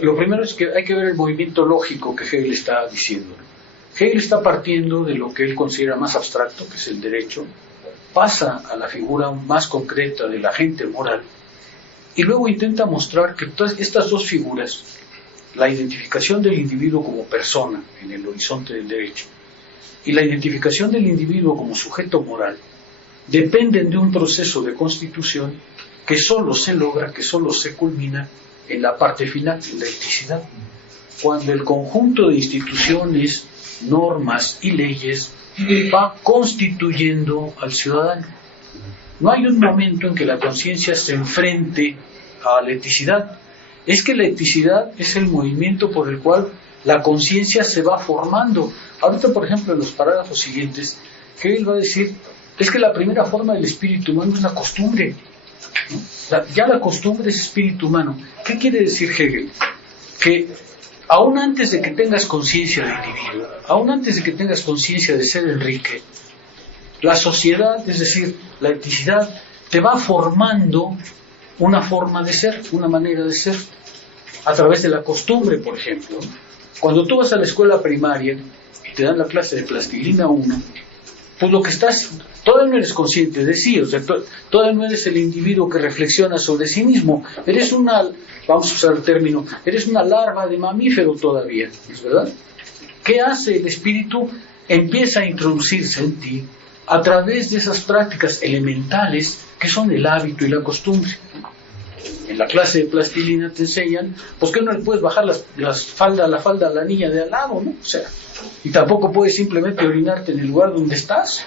Lo primero es que hay que ver el movimiento lógico que Hegel está diciendo. Hegel está partiendo de lo que él considera más abstracto, que es el derecho, pasa a la figura más concreta del agente moral, y luego intenta mostrar que todas estas dos figuras, la identificación del individuo como persona en el horizonte del derecho y la identificación del individuo como sujeto moral, dependen de un proceso de constitución que solo se logra, que solo se culmina en la parte final, en la eticidad, cuando el conjunto de instituciones, normas y leyes va constituyendo al ciudadano. No hay un momento en que la conciencia se enfrente a la eticidad. Es que la eticidad es el movimiento por el cual la conciencia se va formando. Ahorita, por ejemplo, en los parágrafos siguientes, Hegel va a decir, es que la primera forma del espíritu humano es la costumbre. Ya la costumbre es espíritu humano. ¿Qué quiere decir Hegel? Que aún antes de que tengas conciencia del individuo, aún antes de que tengas conciencia de ser Enrique, la sociedad, es decir, la eticidad, te va formando una forma de ser, una manera de ser, a través de la costumbre, por ejemplo. Cuando tú vas a la escuela primaria y te dan la clase de plastilina 1, pues lo que estás, todavía no eres consciente de sí, o sea, todavía no eres el individuo que reflexiona sobre sí mismo, eres una, vamos a usar el término, eres una larva de mamífero todavía, ¿es verdad? ¿Qué hace el espíritu? Empieza a introducirse en ti a través de esas prácticas elementales que son el hábito y la costumbre. En la clase de plastilina te enseñan, pues que no le puedes bajar la falda a la niña de al lado, ¿no? O sea, y tampoco puedes simplemente orinarte en el lugar donde estás.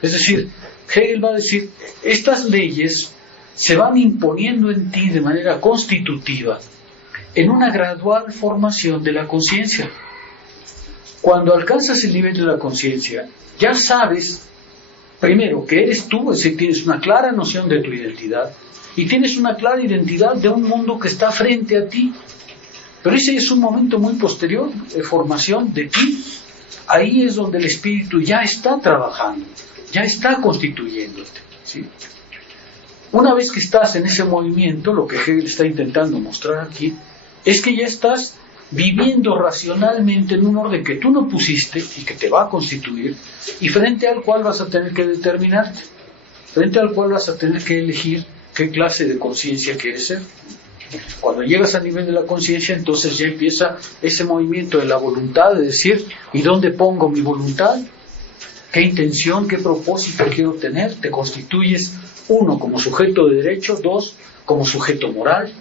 Es decir, Hegel va a decir, estas leyes se van imponiendo en ti de manera constitutiva en una gradual formación de la conciencia. Cuando alcanzas el nivel de la conciencia, ya sabes, primero, que eres tú, es decir, tienes una clara noción de tu identidad y tienes una clara identidad de un mundo que está frente a ti. Pero ese es un momento muy posterior de formación de ti. Ahí es donde el espíritu ya está trabajando, ya está constituyéndote, ¿sí? Una vez que estás en ese movimiento, lo que Hegel está intentando mostrar aquí, es que ya estás viviendo racionalmente en un orden que tú no pusiste y que te va a constituir, y frente al cual vas a tener que determinarte, frente al cual vas a tener que elegir qué clase de conciencia quieres ser. Cuando llegas al nivel de la conciencia, entonces ya empieza ese movimiento de la voluntad, de decir, ¿y dónde pongo mi voluntad? ¿Qué intención, qué propósito quiero tener? Te constituyes, uno, como sujeto de derecho, dos, como sujeto moral.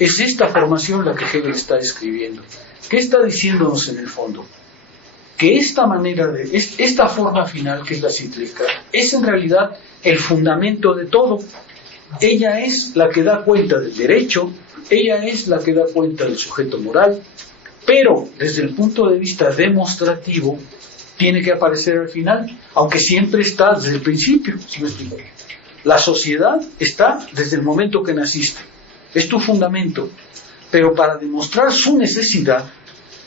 Es esta formación la que Hegel está describiendo. ¿Qué está diciéndonos en el fondo? Que esta manera esta forma final, que es la cíclica, es en realidad el fundamento de todo. Ella es la que da cuenta del derecho, ella es la que da cuenta del sujeto moral, pero desde el punto de vista demostrativo tiene que aparecer al final, aunque siempre está desde el principio, ¿sí me explico? La sociedad está desde el momento que naciste, es tu fundamento, pero para demostrar su necesidad,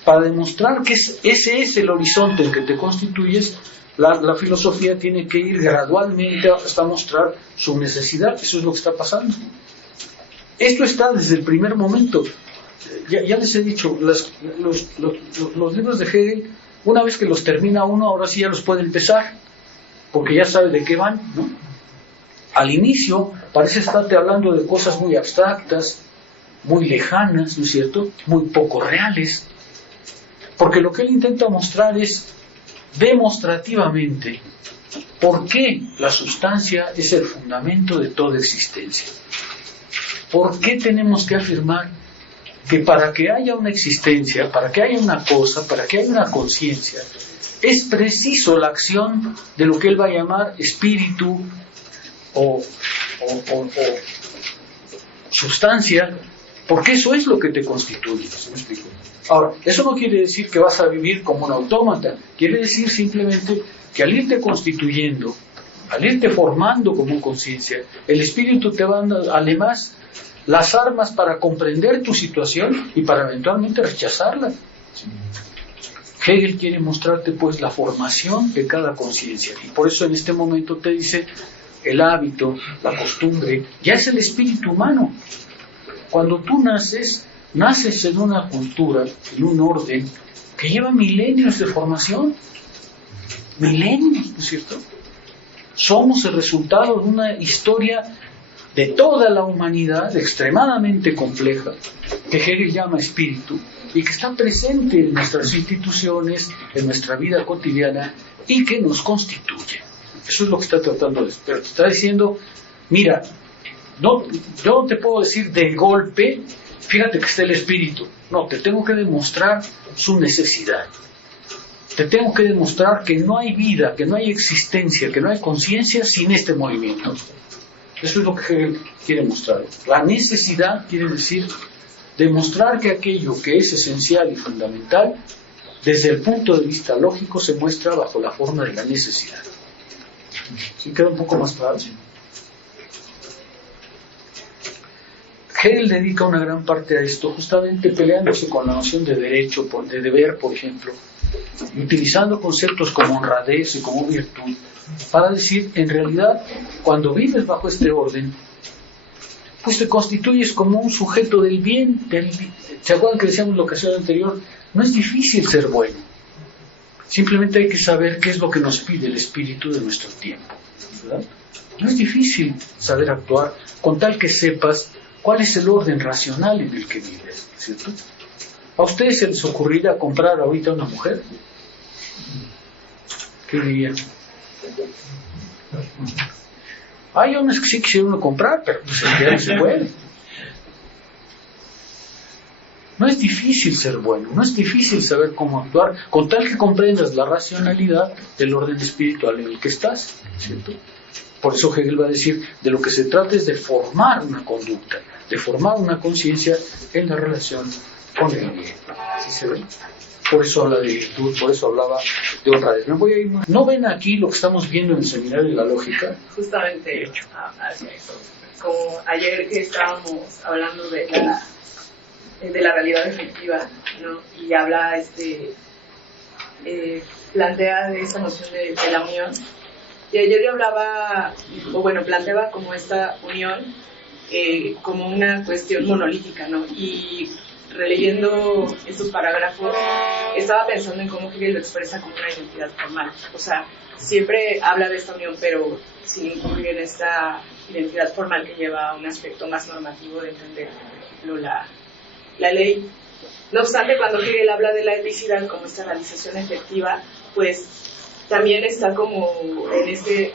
para demostrar que ese es el horizonte en que te constituyes, la filosofía tiene que ir gradualmente hasta mostrar su necesidad. Eso es lo que está pasando. Esto está desde el primer momento. Ya les he dicho, los libros de Hegel, una vez que los termina uno, ahora sí ya los puede empezar, porque ya sabe de qué van, ¿no? Al inicio parece estarte hablando de cosas muy abstractas, muy lejanas, ¿no es cierto?, muy poco reales, porque lo que él intenta mostrar es demostrativamente por qué la sustancia es el fundamento de toda existencia. ¿Por qué tenemos que afirmar que para que haya una existencia, para que haya una cosa, para que haya una conciencia, es preciso la acción de lo que él va a llamar espíritu o sustancia, porque eso es lo que te constituye? ¿Sí me explico? Ahora, eso no quiere decir que vas a vivir como un autómata, quiere decir simplemente que al irte constituyendo, al irte formando como conciencia, el espíritu te va dando además las armas para comprender tu situación y para eventualmente rechazarla. Hegel quiere mostrarte pues la formación de cada conciencia, y por eso en este momento te dice el hábito, la costumbre, ya es el espíritu humano. Cuando tú naces en una cultura, en un orden que lleva milenios de formación. Milenios, ¿no es cierto? Somos el resultado de una historia de toda la humanidad extremadamente compleja, que Hegel llama espíritu, y que está presente en nuestras instituciones, en nuestra vida cotidiana, y que nos constituye. Eso es lo que está tratando de decir. Pero te está diciendo, mira, no, yo no te puedo decir de golpe, fíjate que está el espíritu. No, te tengo que demostrar su necesidad. Te tengo que demostrar que no hay vida, que no hay existencia, que no hay conciencia sin este movimiento. Eso es lo que Hegel quiere mostrar. La necesidad quiere decir demostrar que aquello que es esencial y fundamental, desde el punto de vista lógico, se muestra bajo la forma de la necesidad. ¿Sí queda un poco más claro? Hegel dedica una gran parte a esto, justamente peleándose con la noción de derecho, de deber, por ejemplo, y utilizando conceptos como honradez y como virtud, para decir, en realidad, cuando vives bajo este orden, pues te constituyes como un sujeto del bien. ¿Se acuerdan que decíamos en la ocasión anterior? No es difícil ser bueno. Simplemente hay que saber qué es lo que nos pide el espíritu de nuestro tiempo, ¿verdad? No es difícil saber actuar, con tal que sepas cuál es el orden racional en el que vives, ¿cierto? ¿A ustedes se les ocurrirá comprar ahorita una mujer? ¿Qué dirían? Hay unas que sí quisieron comprar, pero pues ya no se puede. No es difícil ser bueno, no es difícil saber cómo actuar, con tal que comprendas la racionalidad del orden espiritual en el que estás, ¿cierto? Por eso Hegel va a decir, de lo que se trata es de formar una conducta, de formar una conciencia en la relación con el bien. ¿Sí se ve? Por eso habla de virtud, por eso hablaba de honradez. No voy a ir más. ¿No ven aquí lo que estamos viendo en el seminario de la lógica? Justamente hacia eso. Como ayer que estábamos hablando de la realidad efectiva, ¿no? Y habla, plantea de esa noción de la unión. Y ayer yo hablaba, o bueno, planteaba como esta unión como una cuestión monolítica, ¿no? Y releyendo estos parágrafos, estaba pensando en cómo Hegel lo expresa como una identidad formal. O sea, siempre habla de esta unión, pero sin incluir en esta identidad formal que lleva a un aspecto más normativo de entender, por ejemplo, la ley. No obstante, cuando Hegel habla de la eticidad como esta realización efectiva, pues también está como en este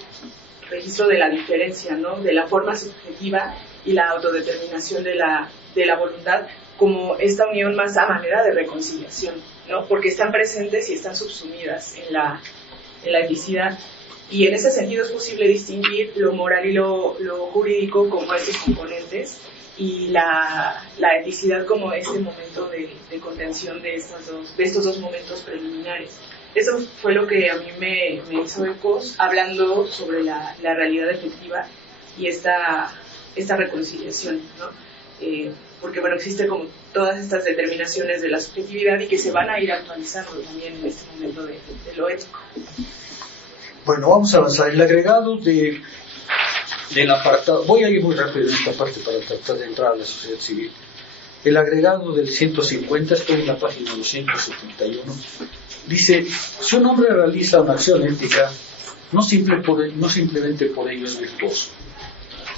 registro de la diferencia, ¿no? De la forma subjetiva y la autodeterminación de la voluntad, como esta unión más a manera de reconciliación, ¿no? Porque están presentes y están subsumidas en la eticidad. Y en ese sentido es posible distinguir lo moral y lo jurídico como estos componentes, y la eticidad como este momento de contención de estos dos momentos preliminares. Eso fue lo que a mí me hizo ecos, hablando sobre la realidad efectiva y esta reconciliación, ¿no? Porque bueno, existe como todas estas determinaciones de la subjetividad y que se van a ir actualizando también en este momento de lo ético. Bueno, vamos a avanzar. El agregado del apartado, voy a ir muy rápido en esta parte para tratar de entrar a la sociedad civil. El agregado del 150, estoy en la página 271, dice, si un hombre realiza una acción ética, no simplemente por ello es virtuoso.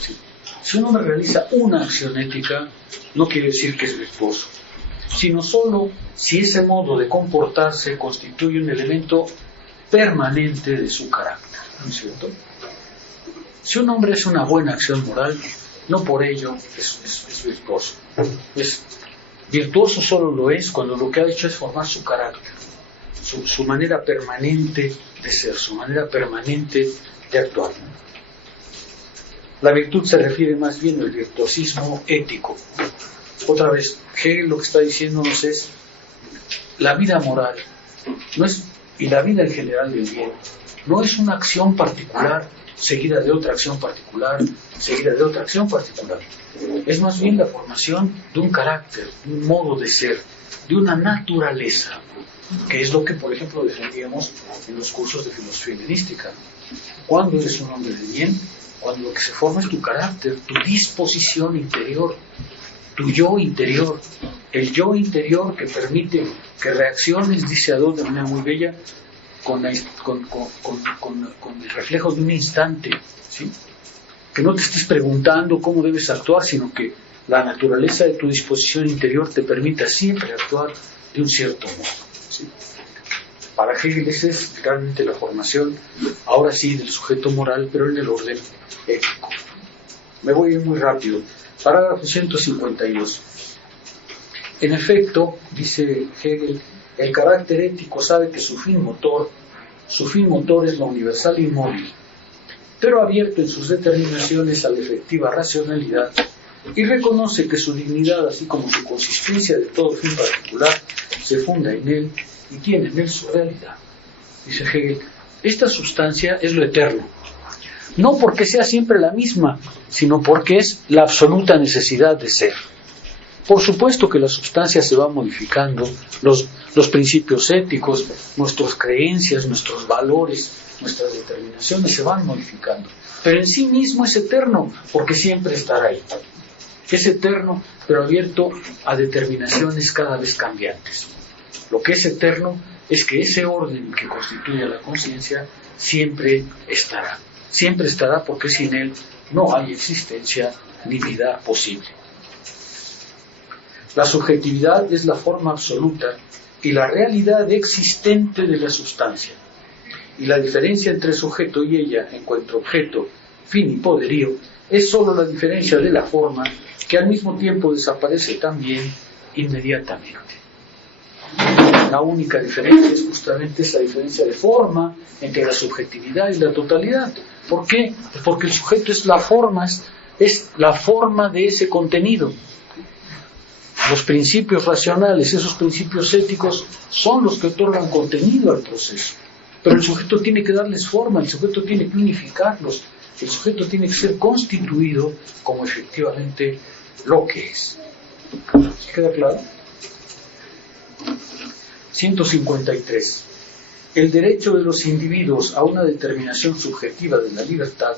¿Sí? Si un hombre realiza una acción ética, no quiere decir que es virtuoso, sino solo si ese modo de comportarse constituye un elemento permanente de su carácter, ¿no es cierto? Si un hombre hace una buena acción moral, no por ello es virtuoso. Es virtuoso solo lo es cuando lo que ha hecho es formar su carácter, su manera permanente de ser, su manera permanente de actuar. La virtud se refiere más bien al virtuosismo ético. Otra vez, Hegel lo que está diciéndonos es la vida moral no es, y la vida en general del bien no es una acción particular seguida de otra acción particular, seguida de otra acción particular. Es más bien la formación de un carácter, de un modo de ser, de una naturaleza, que es lo que, por ejemplo, defendíamos en los cursos de filosofía helenística. ¿Cuándo eres un hombre de bien? Cuando lo que se forma es tu carácter, tu disposición interior. tu yo interior, el yo interior que permite que reacciones, dice Adot de manera muy bella, con el reflejo de un instante, ¿sí? Que no te estés preguntando cómo debes actuar, sino que la naturaleza de tu disposición interior te permita siempre actuar de un cierto modo, ¿sí? Para Hegel esa es realmente la formación, ahora sí, del sujeto moral, pero en el orden ético. Me voy a ir muy rápido. Parágrafo 152. En efecto, dice Hegel, el carácter ético sabe que su fin motor es la universal inmóvil, pero abierto en sus determinaciones a la efectiva racionalidad, y reconoce que su dignidad, así como su consistencia de todo fin particular, se funda en él y tiene en él su realidad. Dice Hegel, esta sustancia es lo eterno, no porque sea siempre la misma, sino porque es la absoluta necesidad de ser. Por supuesto que la sustancia se va modificando, los principios éticos, nuestras creencias, nuestros valores, nuestras determinaciones se van modificando, pero en sí mismo es eterno, porque siempre estará ahí. Es eterno, pero abierto a determinaciones cada vez cambiantes. Lo que es eterno es que ese orden que constituye la conciencia siempre estará porque sin él no hay existencia ni vida posible. La subjetividad es la forma absoluta y la realidad existente de la sustancia, y la diferencia entre sujeto y ella en cuanto a objeto, fin y poderío es sólo la diferencia de la forma, que al mismo tiempo desaparece también inmediatamente. La única diferencia es justamente esa diferencia de forma entre la subjetividad y la totalidad. ¿Por qué? Pues porque el sujeto es la forma de ese contenido. Los principios racionales, esos principios éticos, son los que otorgan contenido al proceso. Pero el sujeto tiene que darles forma, el sujeto tiene que unificarlos, el sujeto tiene que ser constituido como efectivamente lo que es. ¿Queda claro? 153. El derecho de los individuos a una determinación subjetiva de la libertad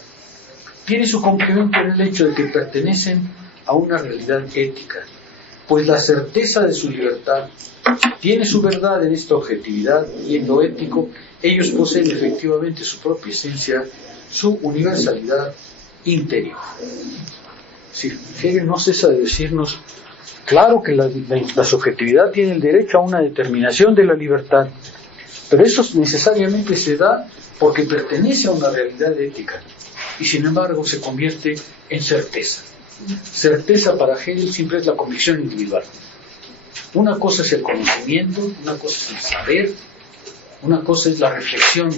tiene su complemento en el hecho de que pertenecen a una realidad ética, pues la certeza de su libertad tiene su verdad en esta objetividad, y en lo ético ellos poseen efectivamente su propia esencia, su universalidad interior. Sí, Hegel no cesa de decirnos, claro que la subjetividad tiene el derecho a una determinación de la libertad, pero eso necesariamente se da porque pertenece a una realidad ética, y sin embargo se convierte en certeza. Certeza para Hegel siempre es la convicción individual. Una cosa es el conocimiento, una cosa es el saber, una cosa es la reflexión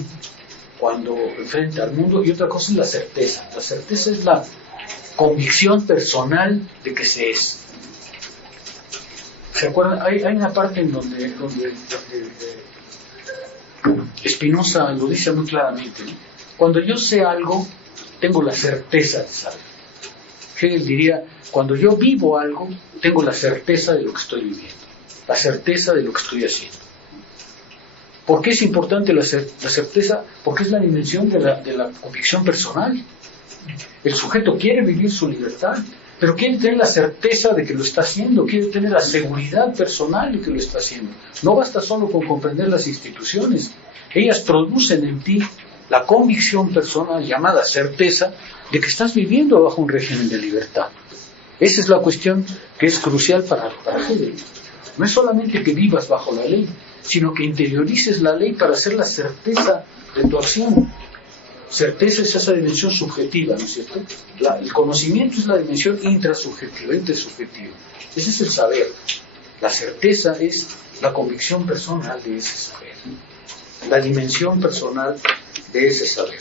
cuando enfrenta al mundo, y otra cosa es la certeza. La certeza es la convicción personal de que se es. ¿Se acuerdan? Hay una parte en donde Spinoza lo dice muy claramente, ¿no? Cuando yo sé algo, tengo la certeza de saber. Hegel diría, cuando yo vivo algo, tengo la certeza de lo que estoy viviendo, la certeza de lo que estoy haciendo. ¿Por qué es importante la certeza? Porque es la dimensión de la convicción personal. El sujeto quiere vivir su libertad, pero quiere tener la certeza de que lo está haciendo, quiere tener la seguridad personal de que lo está haciendo. No basta solo con comprender las instituciones, ellas producen en ti la convicción personal llamada certeza de que estás viviendo bajo un régimen de libertad. Esa es la cuestión que es crucial para Hegel. No es solamente que vivas bajo la ley, sino que interiorices la ley para hacer la certeza de tu acción. Certeza es esa dimensión subjetiva, ¿no es cierto? El conocimiento es la dimensión intrasubjetiva, intersubjetiva. Ese es el saber. La certeza es la convicción personal de ese saber, la dimensión personal de ese saber.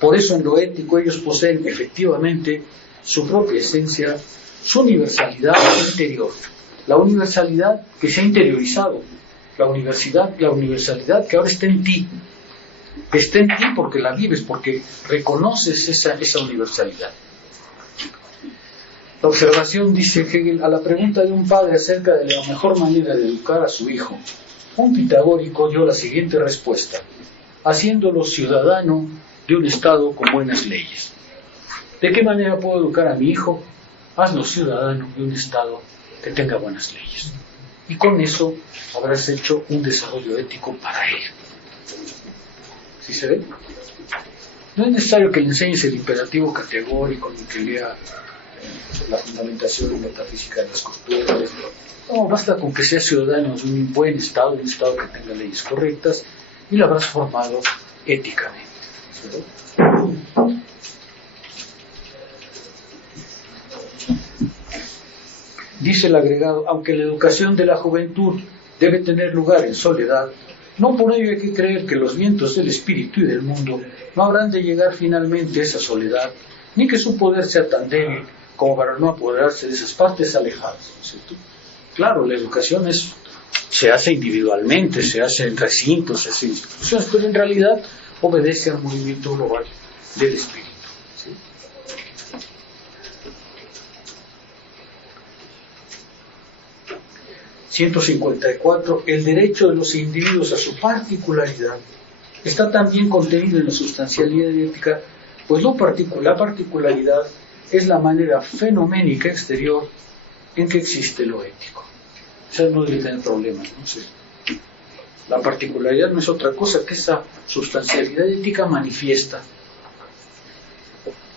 Por eso en lo ético ellos poseen efectivamente su propia esencia, su universalidad interior, la universalidad que se ha interiorizado, la universalidad que ahora está en ti. Está en ti porque la vives, porque reconoces esa universalidad. La observación, dice Hegel, a la pregunta de un padre acerca de la mejor manera de educar a su hijo, un pitagórico dio la siguiente respuesta: haciéndolo ciudadano de un Estado con buenas leyes. ¿De qué manera puedo educar a mi hijo? hazlo ciudadano de un Estado que tenga buenas leyes. Y con eso habrás hecho un desarrollo ético para él. ¿Sí se ve? No es necesario que le enseñes el imperativo categórico ni que lea la fundamentación y metafísica de las culturas. No, basta con que sea ciudadano de un buen Estado, de un Estado que tenga leyes correctas, y lo habrás formado éticamente. ¿Sí? Dice el agregado, aunque la educación de la juventud debe tener lugar en soledad, no por ello hay que creer que los vientos del espíritu y del mundo no habrán de llegar finalmente a esa soledad, ni que su poder sea tan débil como para no apoderarse de esas partes alejadas. ¿Cierto? Claro, la educación se hace individualmente, se hace en recintos, se hace en instituciones, pero en realidad obedece al movimiento global del espíritu. ¿Sí? ...154... el derecho de los individuos a su particularidad está también contenido en la sustancialidad ética, pues la particularidad es la manera fenoménica exterior en que existe lo ético. O sea, no debe tener problemas, ¿no? Sí. La particularidad no es otra cosa que esa sustancialidad ética manifiesta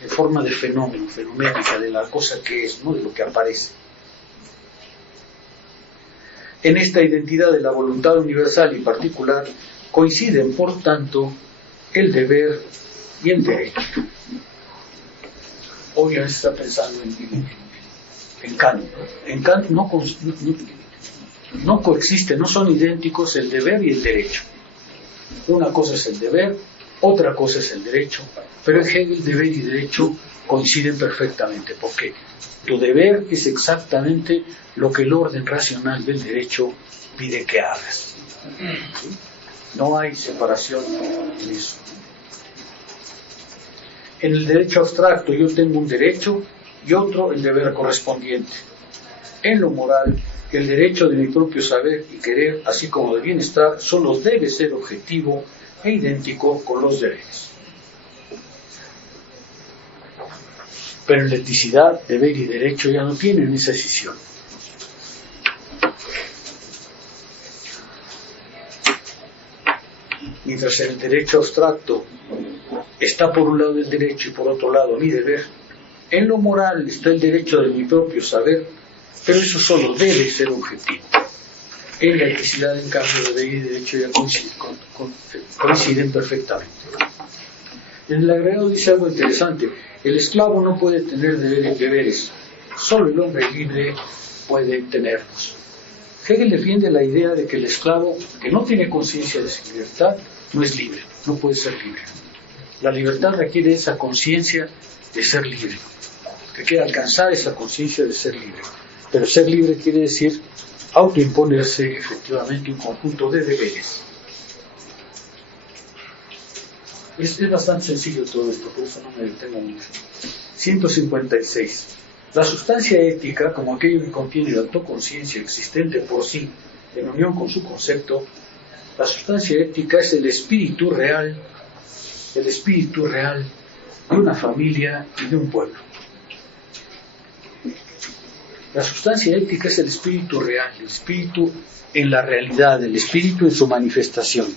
en forma de fenómeno, fenoménica, de la cosa que es, ¿no? De lo que aparece. En esta identidad de la voluntad universal y particular coinciden, por tanto, el deber y el derecho. Obviamente está pensando en Kant. En Kant no coexisten, no son idénticos el deber y el derecho. Una cosa es el deber, otra cosa es el derecho, pero en Hegel deber y derecho coinciden perfectamente, porque tu deber es exactamente lo que el orden racional del derecho pide que hagas. No hay separación en eso. En el derecho abstracto yo tengo un derecho y otro el deber correspondiente. En lo moral, el derecho de mi propio saber y querer, así como de bienestar, solo debe ser objetivo e idéntico con los deberes. Pero en la eticidad, deber y derecho ya no tienen esa escisión. Mientras en el derecho abstracto está por un lado el derecho y por otro lado mi deber, en lo moral está el derecho de mi propio saber, pero eso solo debe ser objetivo. En la eticidad, en cambio, deber y derecho ya coinciden perfectamente. En el agregado dice algo interesante: el esclavo no puede tener deberes, solo el hombre libre puede tenerlos. Hegel defiende la idea de que el esclavo que no tiene conciencia de su libertad no es libre, no puede ser libre. La libertad requiere esa conciencia de ser libre, requiere alcanzar esa conciencia de ser libre. Pero ser libre quiere decir autoimponerse efectivamente un conjunto de deberes. Es bastante sencillo todo esto, por eso no me detengo mucho. 156. La sustancia ética, como aquello que contiene la autoconciencia existente por sí, en unión con su concepto, la sustancia ética es el espíritu real de una familia y de un pueblo. La sustancia ética es el espíritu real, el espíritu en la realidad, el espíritu en su manifestación.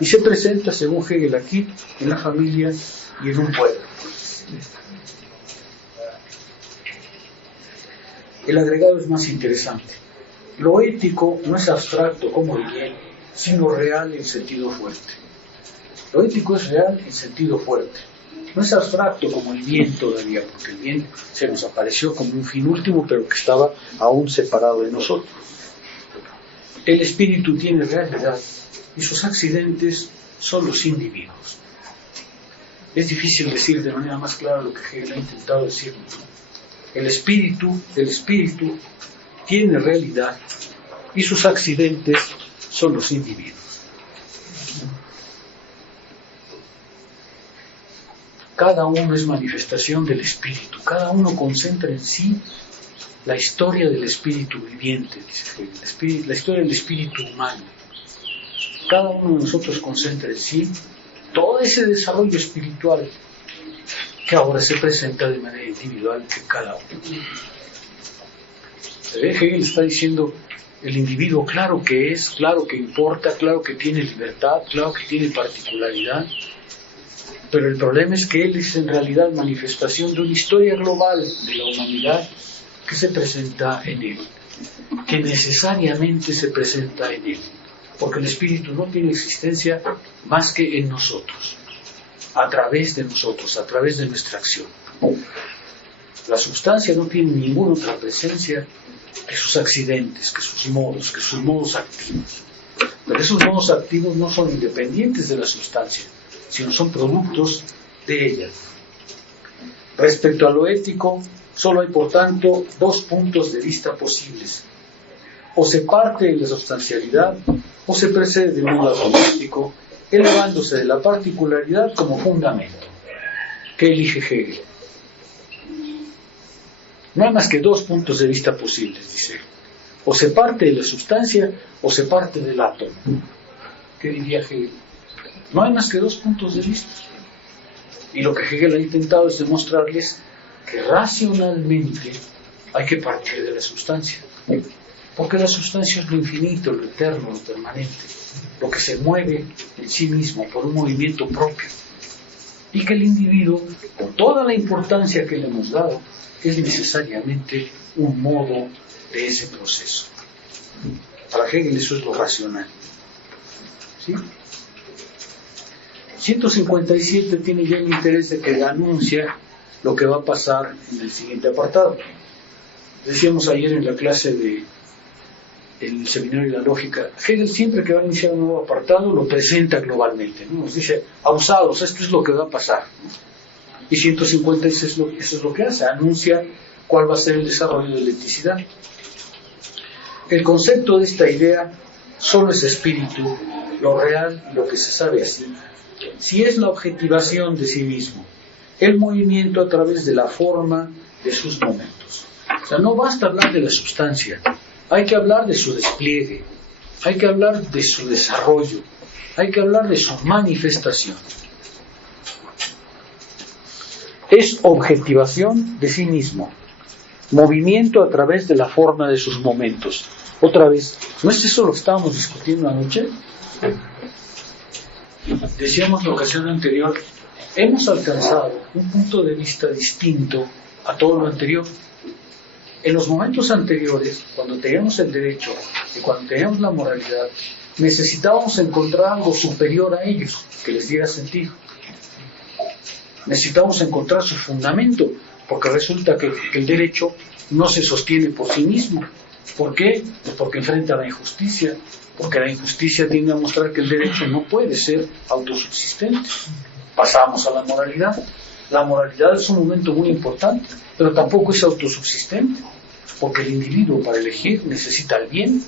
Y se presenta, según Hegel aquí, en la familia y en un pueblo. El agregado es más interesante. Lo ético no es abstracto como el bien, sino real en sentido fuerte. Lo ético es real en sentido fuerte. No es abstracto como el bien todavía, porque el bien se nos apareció como un fin último, pero que estaba aún separado de nosotros. El espíritu tiene realidad y sus accidentes son los individuos. Es difícil decir de manera más clara lo que Hegel ha intentado decir. El espíritu tiene realidad y sus accidentes son los individuos. Cada uno es manifestación del espíritu, cada uno concentra en sí la historia del espíritu viviente, dice Hegel, la historia del espíritu humano. Cada uno de nosotros concentra en sí todo ese desarrollo espiritual que ahora se presenta de manera individual en cada uno. Hegel está diciendo, el individuo claro que es, claro que importa, claro que tiene libertad, claro que tiene particularidad, pero el problema es que él es en realidad manifestación de una historia global de la humanidad que se presenta en él, que necesariamente se presenta en él, porque el espíritu no tiene existencia más que en nosotros, a través de nosotros, a través de nuestra acción. La sustancia no tiene ninguna otra presencia que sus accidentes, que sus modos activos. Pero esos modos activos no son independientes de la sustancia, sino son productos de ella. Respecto a lo ético, solo hay por tanto dos puntos de vista posibles. O se parte de la substancialidad, o se precede de modo agnostítico, elevándose de la particularidad como fundamento. ¿Qué elige Hegel? No hay más que dos puntos de vista posibles, dice él. O se parte de la sustancia, o se parte del átomo. ¿Qué diría Hegel? No hay más que dos puntos de vista. Y lo que Hegel ha intentado es demostrarles que racionalmente hay que partir de la sustancia. Porque la sustancia es lo infinito, lo eterno, lo permanente, lo que se mueve en sí mismo por un movimiento propio. Y que el individuo, con toda la importancia que le hemos dado, es necesariamente un modo de ese proceso. Para Hegel eso es lo racional. ¿Sí? 157 tiene ya el interés de que anuncia lo que va a pasar en el siguiente apartado. Decíamos ayer en la clase del seminario de la lógica, Hegel siempre que va a iniciar un nuevo apartado lo presenta globalmente, ¿no? Nos dice, abusados, esto es lo que va a pasar, ¿no? Y 156 eso es lo que hace, anuncia cuál va a ser el desarrollo de la eticidad. El concepto de esta idea solo es espíritu, lo real y lo que se sabe así, si es la objetivación de sí mismo, el movimiento a través de la forma de sus momentos. O sea, no basta hablar de la sustancia, hay que hablar de su despliegue, hay que hablar de su desarrollo, hay que hablar de su manifestación. Es objetivación de sí mismo, movimiento a través de la forma de sus momentos. Otra vez, ¿no es eso lo que estábamos discutiendo anoche? Decíamos en la ocasión anterior, hemos alcanzado un punto de vista distinto a todo lo anterior. En los momentos anteriores, cuando teníamos el derecho y cuando teníamos la moralidad, necesitábamos encontrar algo superior a ellos, que les diera sentido. Necesitamos encontrar su fundamento, porque resulta que el derecho no se sostiene por sí mismo. ¿Por qué? Pues porque enfrenta la injusticia, porque la injusticia tiende a mostrar que el derecho no puede ser autosubsistente. Pasamos a la moralidad. La moralidad es un momento muy importante, pero tampoco es autosubsistente, porque el individuo para elegir necesita el bien.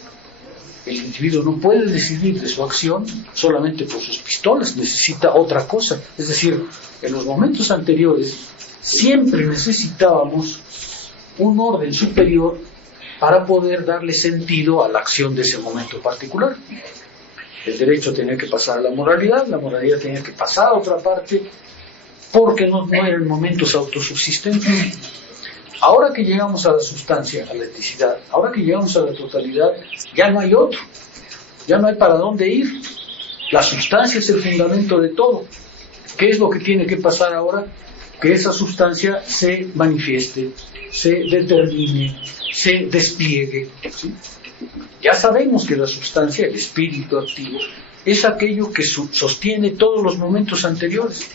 El individuo no puede decidir de su acción solamente por sus pistolas, necesita otra cosa. Es decir, en los momentos anteriores siempre necesitábamos un orden superior para poder darle sentido a la acción de ese momento particular. El derecho tenía que pasar a la moralidad tenía que pasar a otra parte, porque no eran momentos autosubsistentes. Ahora que llegamos a la sustancia, a la eticidad, ahora que llegamos a la totalidad, ya no hay otro, ya no hay para dónde ir. La sustancia es el fundamento de todo. ¿Qué es lo que tiene que pasar ahora? Que esa sustancia se manifieste, se determine, se despliegue, ¿sí? Ya sabemos que la sustancia, el espíritu activo, es aquello que sostiene todos los momentos anteriores.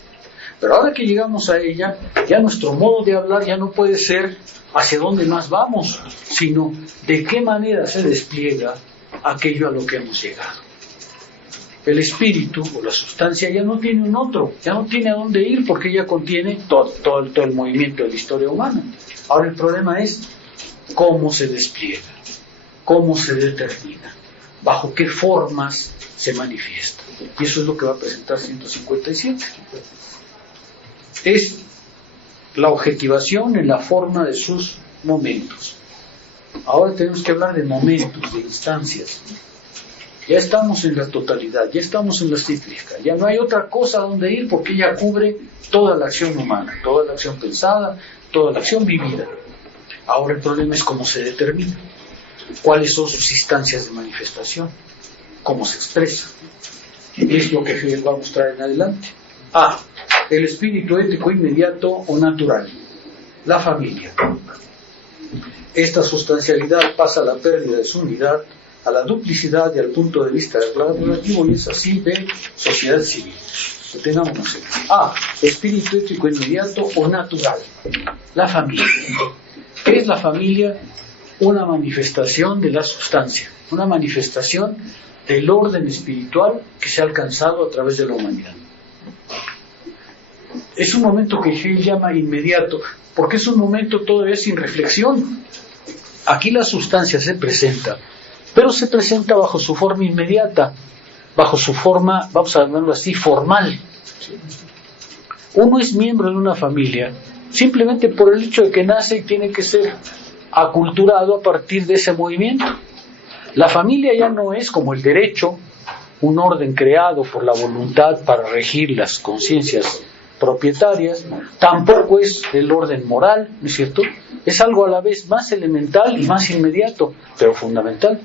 Pero ahora que llegamos a ella, ya nuestro modo de hablar ya no puede ser hacia dónde más vamos, sino de qué manera se despliega aquello a lo que hemos llegado. El espíritu o la sustancia ya no tiene un otro, ya no tiene a dónde ir porque ya contiene todo el movimiento de la historia humana. Ahora el problema es cómo se despliega, cómo se determina, bajo qué formas se manifiesta. Y eso es lo que va a presentar 157. Es la objetivación en la forma de sus momentos. Ahora tenemos que hablar de momentos, de instancias. Ya estamos en la totalidad, ya estamos en la cíclica, ya no hay otra cosa a donde ir porque ella cubre toda la acción humana, toda la acción pensada, toda la acción vivida. Ahora el problema es cómo se determina. cuáles son sus instancias de manifestación, cómo se expresa. Y es lo que Hegel va a mostrar en adelante. A. El espíritu ético inmediato o natural. La familia. Esta sustancialidad pasa a la pérdida de su unidad, a la duplicidad y al punto de vista relativo, y es así de sociedad civil. Detengámonos en A. Espíritu ético inmediato o natural. La familia. ¿Qué es la familia? Una manifestación de la sustancia, una manifestación del orden espiritual que se ha alcanzado a través de la humanidad. Es un momento que Hegel llama inmediato, porque es un momento todavía sin reflexión. Aquí la sustancia se presenta, pero se presenta bajo su forma inmediata, bajo su forma, vamos a llamarlo así, formal. Uno es miembro de una familia simplemente por el hecho de que nace y tiene que ser aculturado a partir de ese movimiento. La familia ya no es como el derecho, un orden creado por la voluntad para regir las conciencias propietarias, tampoco es el orden moral, ¿no es cierto? Es algo a la vez más elemental y más inmediato, pero fundamental,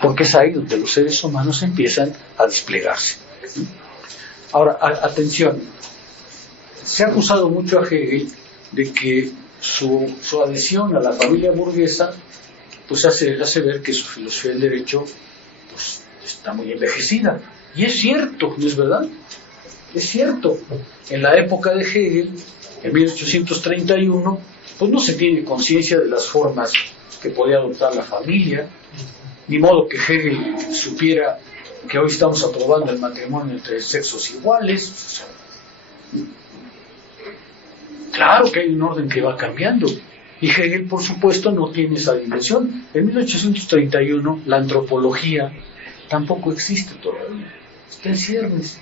porque es ahí donde los seres humanos empiezan a desplegarse. Ahora, atención, se ha acusado mucho a Hegel de que su adhesión a la familia burguesa pues hace ver que su filosofía del derecho pues, está muy envejecida. Y es cierto, ¿no es verdad? Es cierto. En la época de Hegel, en 1831, pues no se tiene conciencia de las formas que podía adoptar la familia, ni modo que Hegel supiera que hoy estamos aprobando el matrimonio entre sexos iguales. Claro que hay un orden que va cambiando. Y Hegel, por supuesto, no tiene esa dimensión. En 1831, la antropología tampoco existe todavía. Está en ciernes.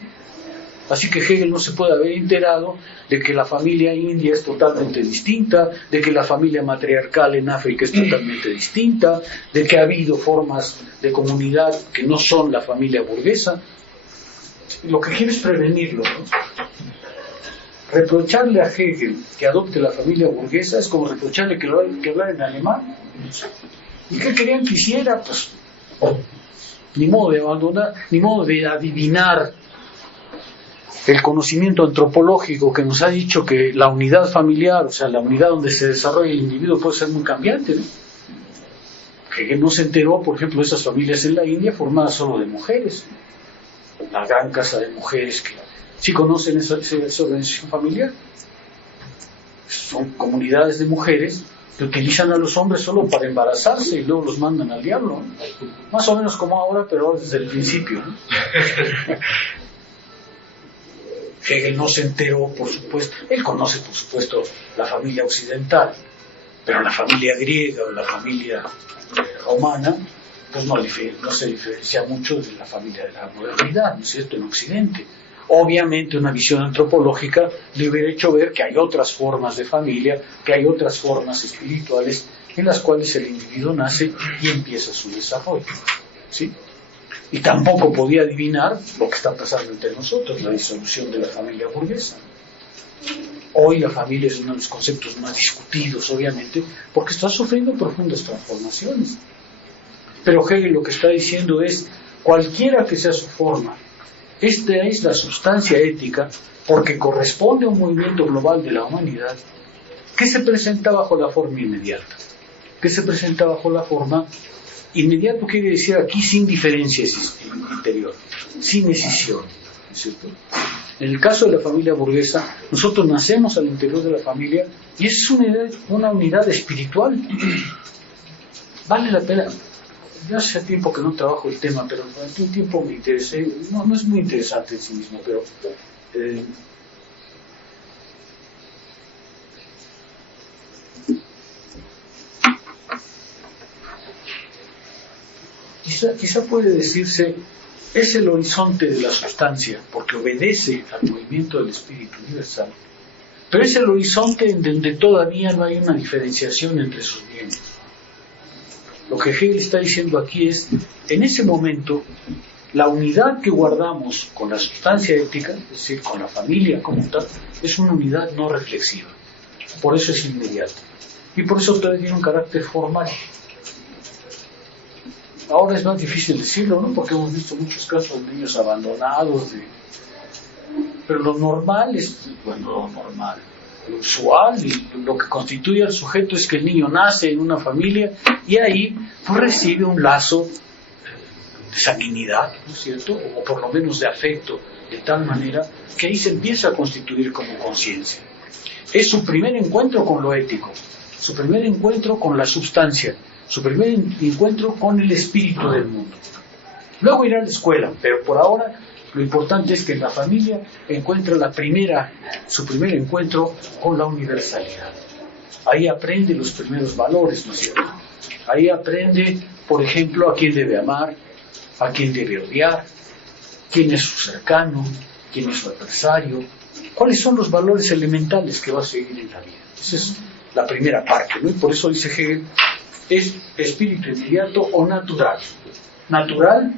Así que Hegel no se puede haber enterado de que la familia india es totalmente distinta, de que la familia matriarcal en África es totalmente distinta, de que ha habido formas de comunidad que no son la familia burguesa. Lo que quiere es prevenirlo, ¿no? Reprocharle a Hegel que adopte la familia burguesa es como reprocharle que hablara en alemán. ¿Y qué querían que hiciera? Pues ni modo de abandonar, ni modo de adivinar el conocimiento antropológico que nos ha dicho que la unidad familiar, o sea, la unidad donde se desarrolla el individuo puede ser muy cambiante, ¿no? Hegel no se enteró, por ejemplo, de esas familias en la India formadas solo de mujeres. La gran casa de mujeres que ¿sí conocen esa organización familiar? Son comunidades de mujeres que utilizan a los hombres solo para embarazarse y luego los mandan al diablo, ¿no? Más o menos como ahora, pero desde el principio, ¿no? Hegel no se enteró, por supuesto. Él conoce, por supuesto, la familia occidental, pero la familia griega o la familia romana pues no se diferencia mucho de la familia de la modernidad, ¿no es cierto?, en Occidente. Obviamente una visión antropológica le hubiera hecho ver que hay otras formas de familia, que hay otras formas espirituales en las cuales el individuo nace y empieza su desarrollo, ¿sí? Y tampoco podía adivinar lo que está pasando entre nosotros, la disolución de la familia burguesa. Hoy la familia es uno de los conceptos más discutidos, obviamente, porque está sufriendo profundas transformaciones. Pero Hegel lo que está diciendo es, cualquiera que sea su forma, esta es la sustancia ética, porque corresponde a un movimiento global de la humanidad que se presenta bajo la forma inmediata. Que se presenta bajo la forma inmediato quiere decir aquí sin diferencia interior, sin escisión, ¿no es cierto? En el caso de la familia burguesa, nosotros nacemos al interior de la familia y es una unidad espiritual. Vale la pena. Ya hace tiempo que no trabajo el tema, pero durante un tiempo me interesé. No es muy interesante en sí mismo, pero quizá puede decirse, es el horizonte de la sustancia, porque obedece al movimiento del espíritu universal, pero es el horizonte en donde todavía no hay una diferenciación entre sus miembros. Lo que Hegel está diciendo aquí es, en ese momento, la unidad que guardamos con la sustancia ética, es decir, con la familia como tal, es una unidad no reflexiva. Por eso es inmediata. Y por eso todavía tiene un carácter formal. Ahora es más difícil decirlo, ¿no? Porque hemos visto muchos casos de niños abandonados, pero lo normal es, bueno, lo normal, lo usual y lo que constituye al sujeto es que el niño nace en una familia y ahí pues, recibe un lazo de sanguinidad, ¿no es cierto? O por lo menos de afecto, de tal manera que ahí se empieza a constituir como conciencia. Es su primer encuentro con lo ético, su primer encuentro con la substancia, su primer encuentro con el espíritu del mundo. Luego irá a la escuela, pero por ahora lo importante es que en la familia encuentra su primer encuentro con la universalidad. Ahí aprende los primeros valores, ¿no es cierto? Ahí aprende, por ejemplo, a quién debe amar, a quién debe odiar, quién es su cercano, quién es su adversario, cuáles son los valores elementales que va a seguir en la vida. Esa es la primera parte, ¿no? Y por eso dice Hegel, es espíritu inmediato o natural. Natural,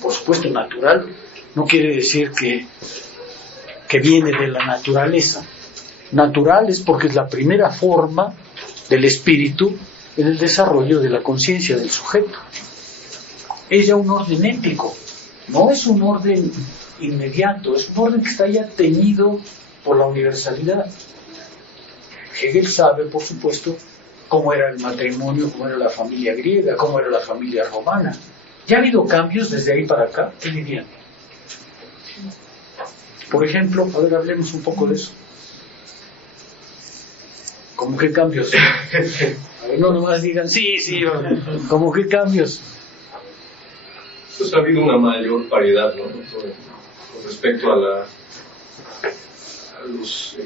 por supuesto natural, no quiere decir que viene de la naturaleza. Natural es porque es la primera forma del espíritu en el desarrollo de la conciencia del sujeto. Es ya un orden ético, no es un orden inmediato, es un orden que está ya teñido por la universalidad. Hegel sabe, por supuesto, cómo era el matrimonio, cómo era la familia griega, cómo era la familia romana. ¿Ya ha habido cambios desde ahí para acá? ¿Qué dirían? Por ejemplo, a ver, hablemos un poco de eso. ¿Cómo qué cambios? A ver, no nomás digan, sí, ¿cómo qué cambios? Pues ha habido una mayor variedad, ¿no? Con respecto a los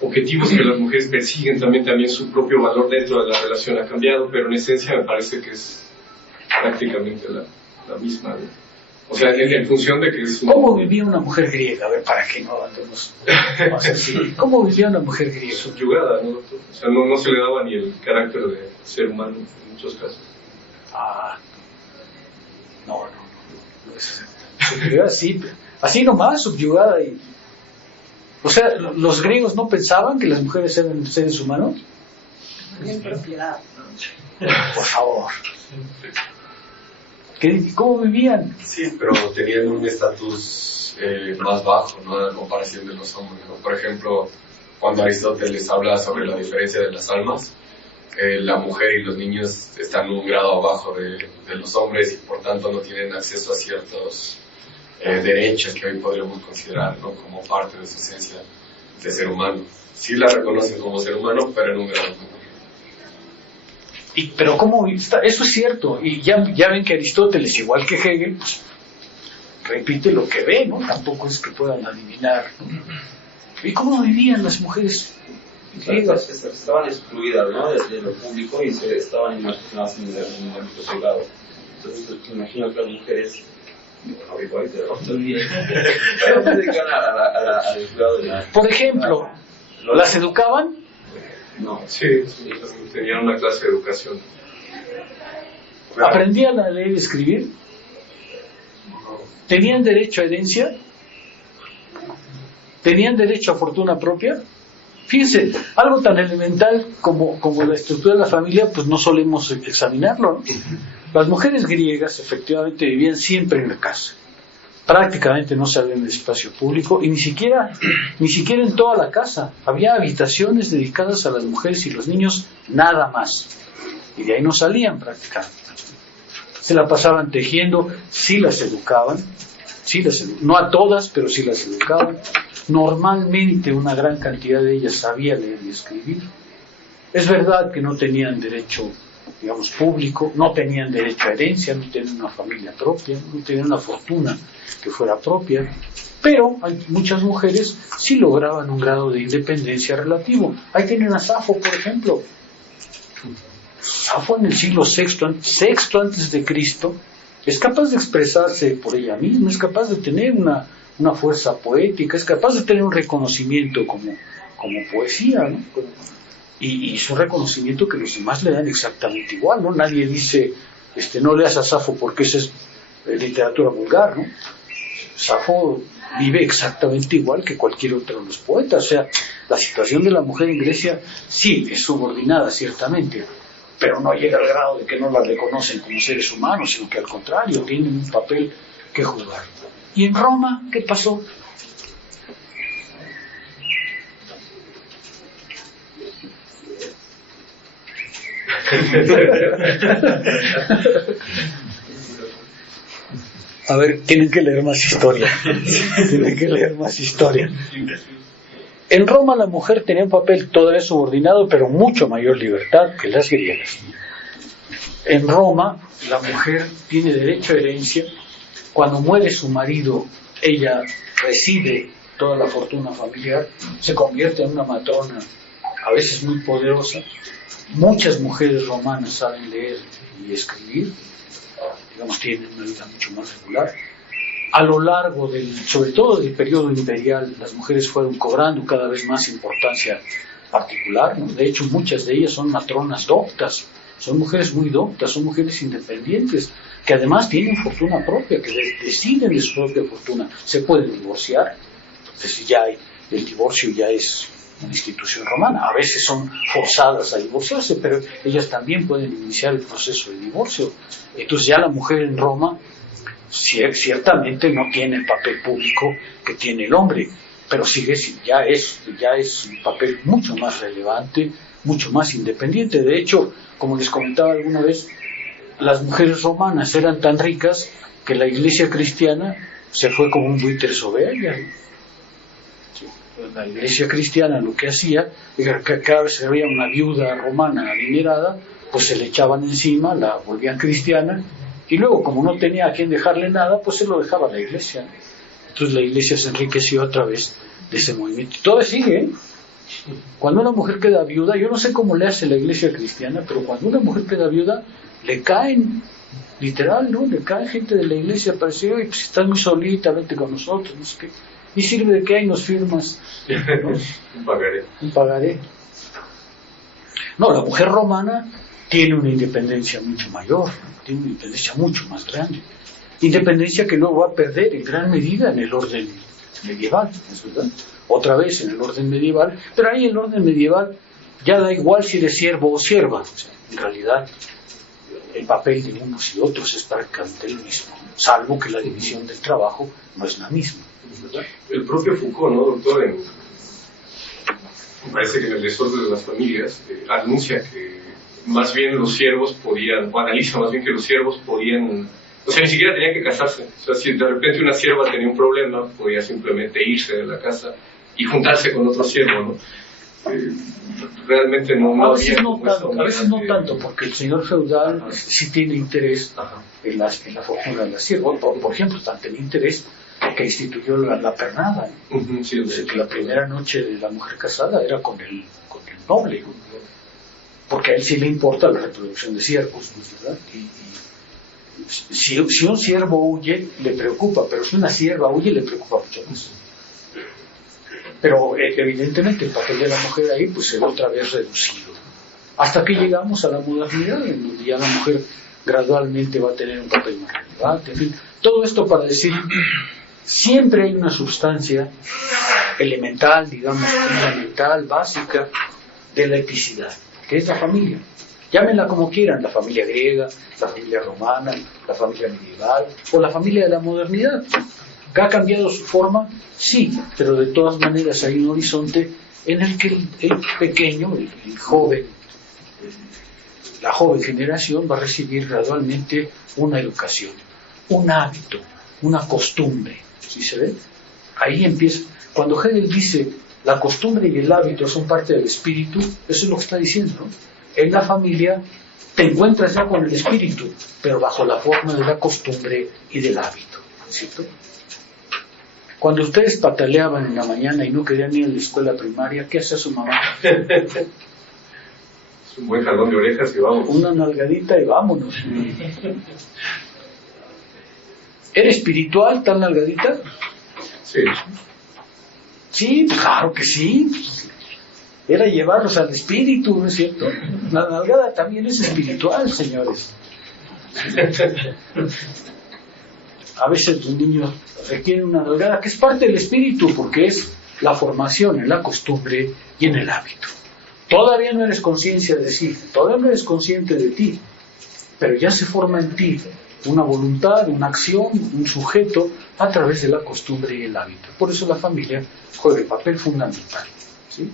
objetivos que las mujeres persiguen, también su propio valor dentro de la relación ha cambiado, pero en esencia me parece que es prácticamente la misma, ¿no? O sea, en función de que es... ¿Cómo vivía una mujer griega? A ver, para que no andemos más así. ¿Cómo vivía una mujer griega? Subyugada, ¿no, doctor? O sea, no se le daba ni el carácter de ser humano en muchos casos. No. Subyugada, sí. Así nomás, subyugada. O sea, ¿los griegos no pensaban que las mujeres eran seres humanos? En propiedad, ¿no? Por favor. ¿Cómo vivían? Sí, pero tenían un estatus más bajo, ¿no? En comparación de los hombres, ¿no? Por ejemplo, cuando Aristóteles habla sobre la diferencia de las almas, la mujer y los niños están un grado abajo de los hombres y por tanto no tienen acceso a ciertos derechos que hoy podríamos considerar, ¿no? Como parte de su esencia de ser humano. Sí la reconocen como ser humano, pero en un grado menor. Pero ¿cómo está? Eso es cierto, y ya ven que Aristóteles, igual que Hegel, pues, repite lo que ve, ¿no? Tampoco es que puedan adivinar, ¿no? ¿Y cómo vivían las mujeres griegas? Estaban excluidas, ¿no? Desde lo público y estaban marginadas en el ámbito privado. Entonces, me imagino que las mujeres por ejemplo, ¿las educaban? No. Sí, tenían una clase de educación. ¿Aprendían a leer y escribir? ¿Tenían derecho a herencia? ¿Tenían derecho a fortuna propia? Fíjense, algo tan elemental como la estructura de la familia, pues no solemos examinarlo, ¿no? Las mujeres griegas efectivamente vivían siempre en la casa. Prácticamente no salían del espacio público y ni siquiera en toda la casa. Había habitaciones dedicadas a las mujeres y los niños, nada más. Y de ahí no salían prácticamente. Se la pasaban tejiendo, sí las educaban, no a todas, pero sí las educaban. Normalmente una gran cantidad de ellas sabía leer y escribir. Es verdad que no tenían derecho, digamos, público, no tenían derecho a herencia, no tenían una familia propia, no tenían una fortuna que fuera propia, pero hay muchas mujeres sí lograban un grado de independencia relativo. Ahí tienen a Safo, por ejemplo. Safo en el siglo VI antes de Cristo es capaz de expresarse por ella misma, es capaz de tener una fuerza poética, es capaz de tener un reconocimiento como poesía, ¿no? Y es un reconocimiento que los demás le dan exactamente igual, ¿no? Nadie dice, no leas a Safo porque esa es literatura vulgar, ¿no? Safo vive exactamente igual que cualquier otro de los poetas. O sea, la situación de la mujer en Grecia sí es subordinada, ciertamente, pero no llega al grado de que no las reconocen como seres humanos, sino que al contrario, tienen un papel que jugar. ¿Y en Roma qué pasó? A ver, tienen que leer más historia. Tienen que leer más historia. En Roma la mujer tenía un papel todavía subordinado, pero mucho mayor libertad que las griegas. En Roma la mujer tiene derecho a herencia. Cuando muere su marido, ella recibe toda la fortuna familiar, se convierte en una matrona, a veces muy poderosa. Muchas mujeres romanas saben leer y escribir, digamos, tienen una vida mucho más regular. A lo largo sobre todo del periodo imperial, las mujeres fueron cobrando cada vez más importancia particular, ¿no? De hecho, muchas de ellas son matronas doctas, son mujeres muy doctas, son mujeres independientes, que además tienen fortuna propia, que deciden de su propia fortuna. Se pueden divorciar, entonces el divorcio ya es una institución romana. A veces son forzadas a divorciarse, pero ellas también pueden iniciar el proceso de divorcio. Entonces ya la mujer en Roma ciertamente no tiene el papel público que tiene el hombre, pero ya es un papel mucho más relevante, mucho más independiente. De hecho, como les comentaba alguna vez, las mujeres romanas eran tan ricas que la iglesia cristiana se fue como un buitre sobre ellas. La iglesia cristiana lo que hacía era que cada vez que había una viuda romana adinerada, pues se le echaban encima, la volvían cristiana, y luego, como no tenía a quien dejarle nada, pues se lo dejaba a la iglesia. Entonces la iglesia se enriqueció a través de ese movimiento. Y todavía sigue, ¿eh? Cuando una mujer queda viuda, yo no sé cómo le hace la iglesia cristiana, pero cuando una mujer queda viuda, le caen, literal, ¿no? Le cae gente de la iglesia para decir, oye, pues estás muy solita, vente con nosotros, no sé qué. Y sirve de que hay nos firmas, ¿no? Un pagaré. No, la mujer romana tiene una independencia mucho mayor, tiene una independencia mucho más grande. Independencia que luego va a perder en gran medida en el orden medieval, ¿es verdad? Otra vez en el orden medieval, pero ahí en el orden medieval ya da igual si eres siervo o sierva. O sea, en realidad el papel de unos y otros es prácticamente el mismo, salvo que la división del trabajo no es la misma. ¿Verdad? El propio Foucault, ¿no, doctor? Me parece que en el desorden de las familias anuncia que más bien los siervos podían, o analiza más bien que los siervos podían, o sea, ni siquiera tenían que casarse. O sea, si de repente una sierva tenía un problema, podía simplemente irse de la casa y juntarse con otro siervo, ¿no? Realmente no a veces no tanto, a veces no tanto, porque el señor feudal sí tiene interés en la fortuna de la sierva. Por ejemplo, tenía interés que instituyó la pernada, ¿no? Sí, o sea, que la primera noche de la mujer casada era con el noble, ¿no? Porque a él sí le importa la reproducción de siervos, ¿verdad? Si un siervo huye, le preocupa, pero si una sierva huye, le preocupa mucho más. Pero evidentemente el papel de la mujer ahí pues se ve otra vez reducido. Hasta que llegamos a la modernidad, en donde ya la mujer gradualmente va a tener un papel más relevante. En fin, todo esto para decir, siempre hay una sustancia elemental, digamos, fundamental, básica, de la epicidad, que es la familia. Llámenla como quieran, la familia griega, la familia romana, la familia medieval o la familia de la modernidad. ¿Que ha cambiado su forma? Sí, pero de todas maneras hay un horizonte en el que el pequeño, el joven, la joven generación va a recibir gradualmente una educación, un hábito, una costumbre. ¿Sí se ve? Ahí empieza. Cuando Hegel dice la costumbre y el hábito son parte del espíritu, eso es lo que está diciendo, ¿no? En la familia te encuentras ya con el espíritu, pero bajo la forma de la costumbre y del hábito, ¿cierto? Cuando ustedes pataleaban en la mañana y no querían ir a la escuela primaria, ¿qué hacía su mamá? Es un buen jalón de orejas y vamos. Una nalgadita y vámonos. ¿Era espiritual tal nalgadita? Sí. Sí, claro que sí. Era llevarlos al espíritu, ¿no es cierto? La nalgada también es espiritual, señores. A veces los niños requieren una nalgada que es parte del espíritu, porque es la formación en la costumbre y en el hábito. Todavía no eres consciente de sí, todavía no eres consciente de ti, pero ya se forma en ti una voluntad, una acción, un sujeto a través de la costumbre y el hábito. Por eso la familia juega el papel fundamental, ¿sí?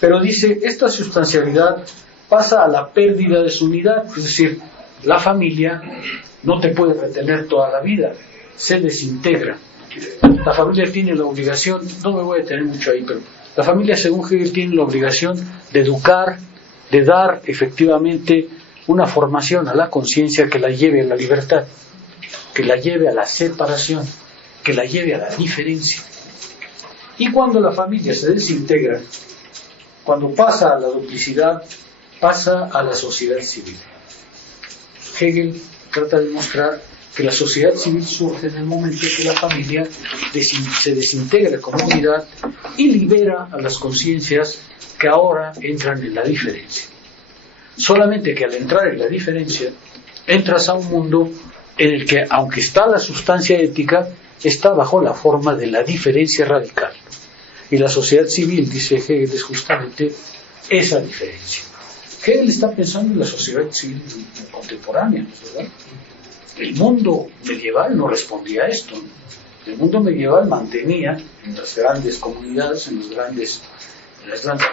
Pero dice, esta sustancialidad pasa a la pérdida de su unidad, es decir, la familia no te puede retener toda la vida, se desintegra. La familia tiene la obligación, no me voy a detener mucho ahí, pero la familia, según Hegel, tiene la obligación de educar, de dar efectivamente una formación a la conciencia que la lleve a la libertad, que la lleve a la separación, que la lleve a la diferencia. Y cuando la familia se desintegra, cuando pasa a la duplicidad, pasa a la sociedad civil. Hegel trata de mostrar que la sociedad civil surge en el momento en que la familia se desintegra como unidad y libera a las conciencias que ahora entran en la diferencia. Solamente que al entrar en la diferencia, entras a un mundo en el que, aunque está la sustancia ética, está bajo la forma de la diferencia radical. Y la sociedad civil, dice Hegel, es justamente esa diferencia. Hegel está pensando en la sociedad civil contemporánea, ¿verdad? El mundo medieval no respondía a esto. El mundo medieval mantenía en las grandes comunidades, en las grandes